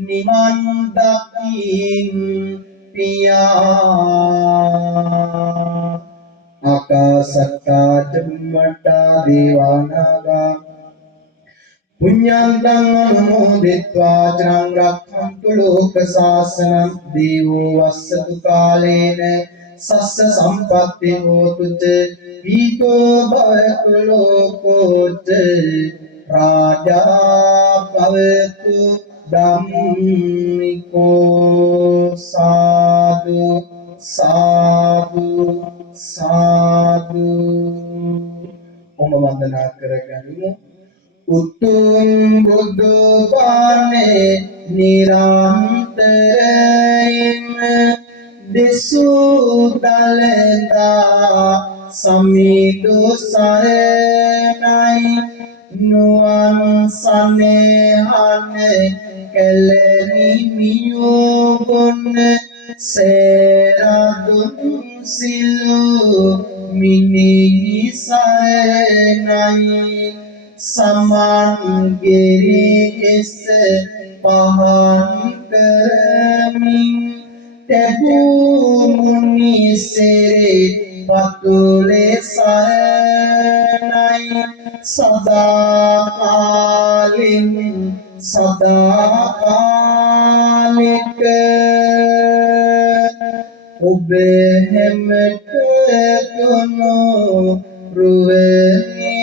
නිවන් දකින් පියා ආකාසට්ටා චුම්මට්ටා දේවානාගා පුඤ්ඤන්තං අනුමෝදිत्वा චිරං රක්ඛන්තු ලෝක ශාසනං දේවෝ වස්සතු කාලේන සස්ස සම්පත්ති හෝතු ච පීතෝ භවතු ලෝකෝ ච රාජා භවතු ධම්මිකෝ සාදු සාදු සාදු ඔබ වන්දනා කරගනිමු උතුම් බුදු බණේ නිරන්තරයෙන් දෙසූ දලදා සමිදු සරණයි නුවන් සනේහන කෙලෙනි මියෝගොන්න සේරදුන් සිලු මිනිහි සරණයි සමන්ගිරි එස පහන් කරමින් තැබූ මුනි සිරි පතුලේ සරණයි සදාකාලින් සදාකාලික ඔබ හැමට තුනු රුවනි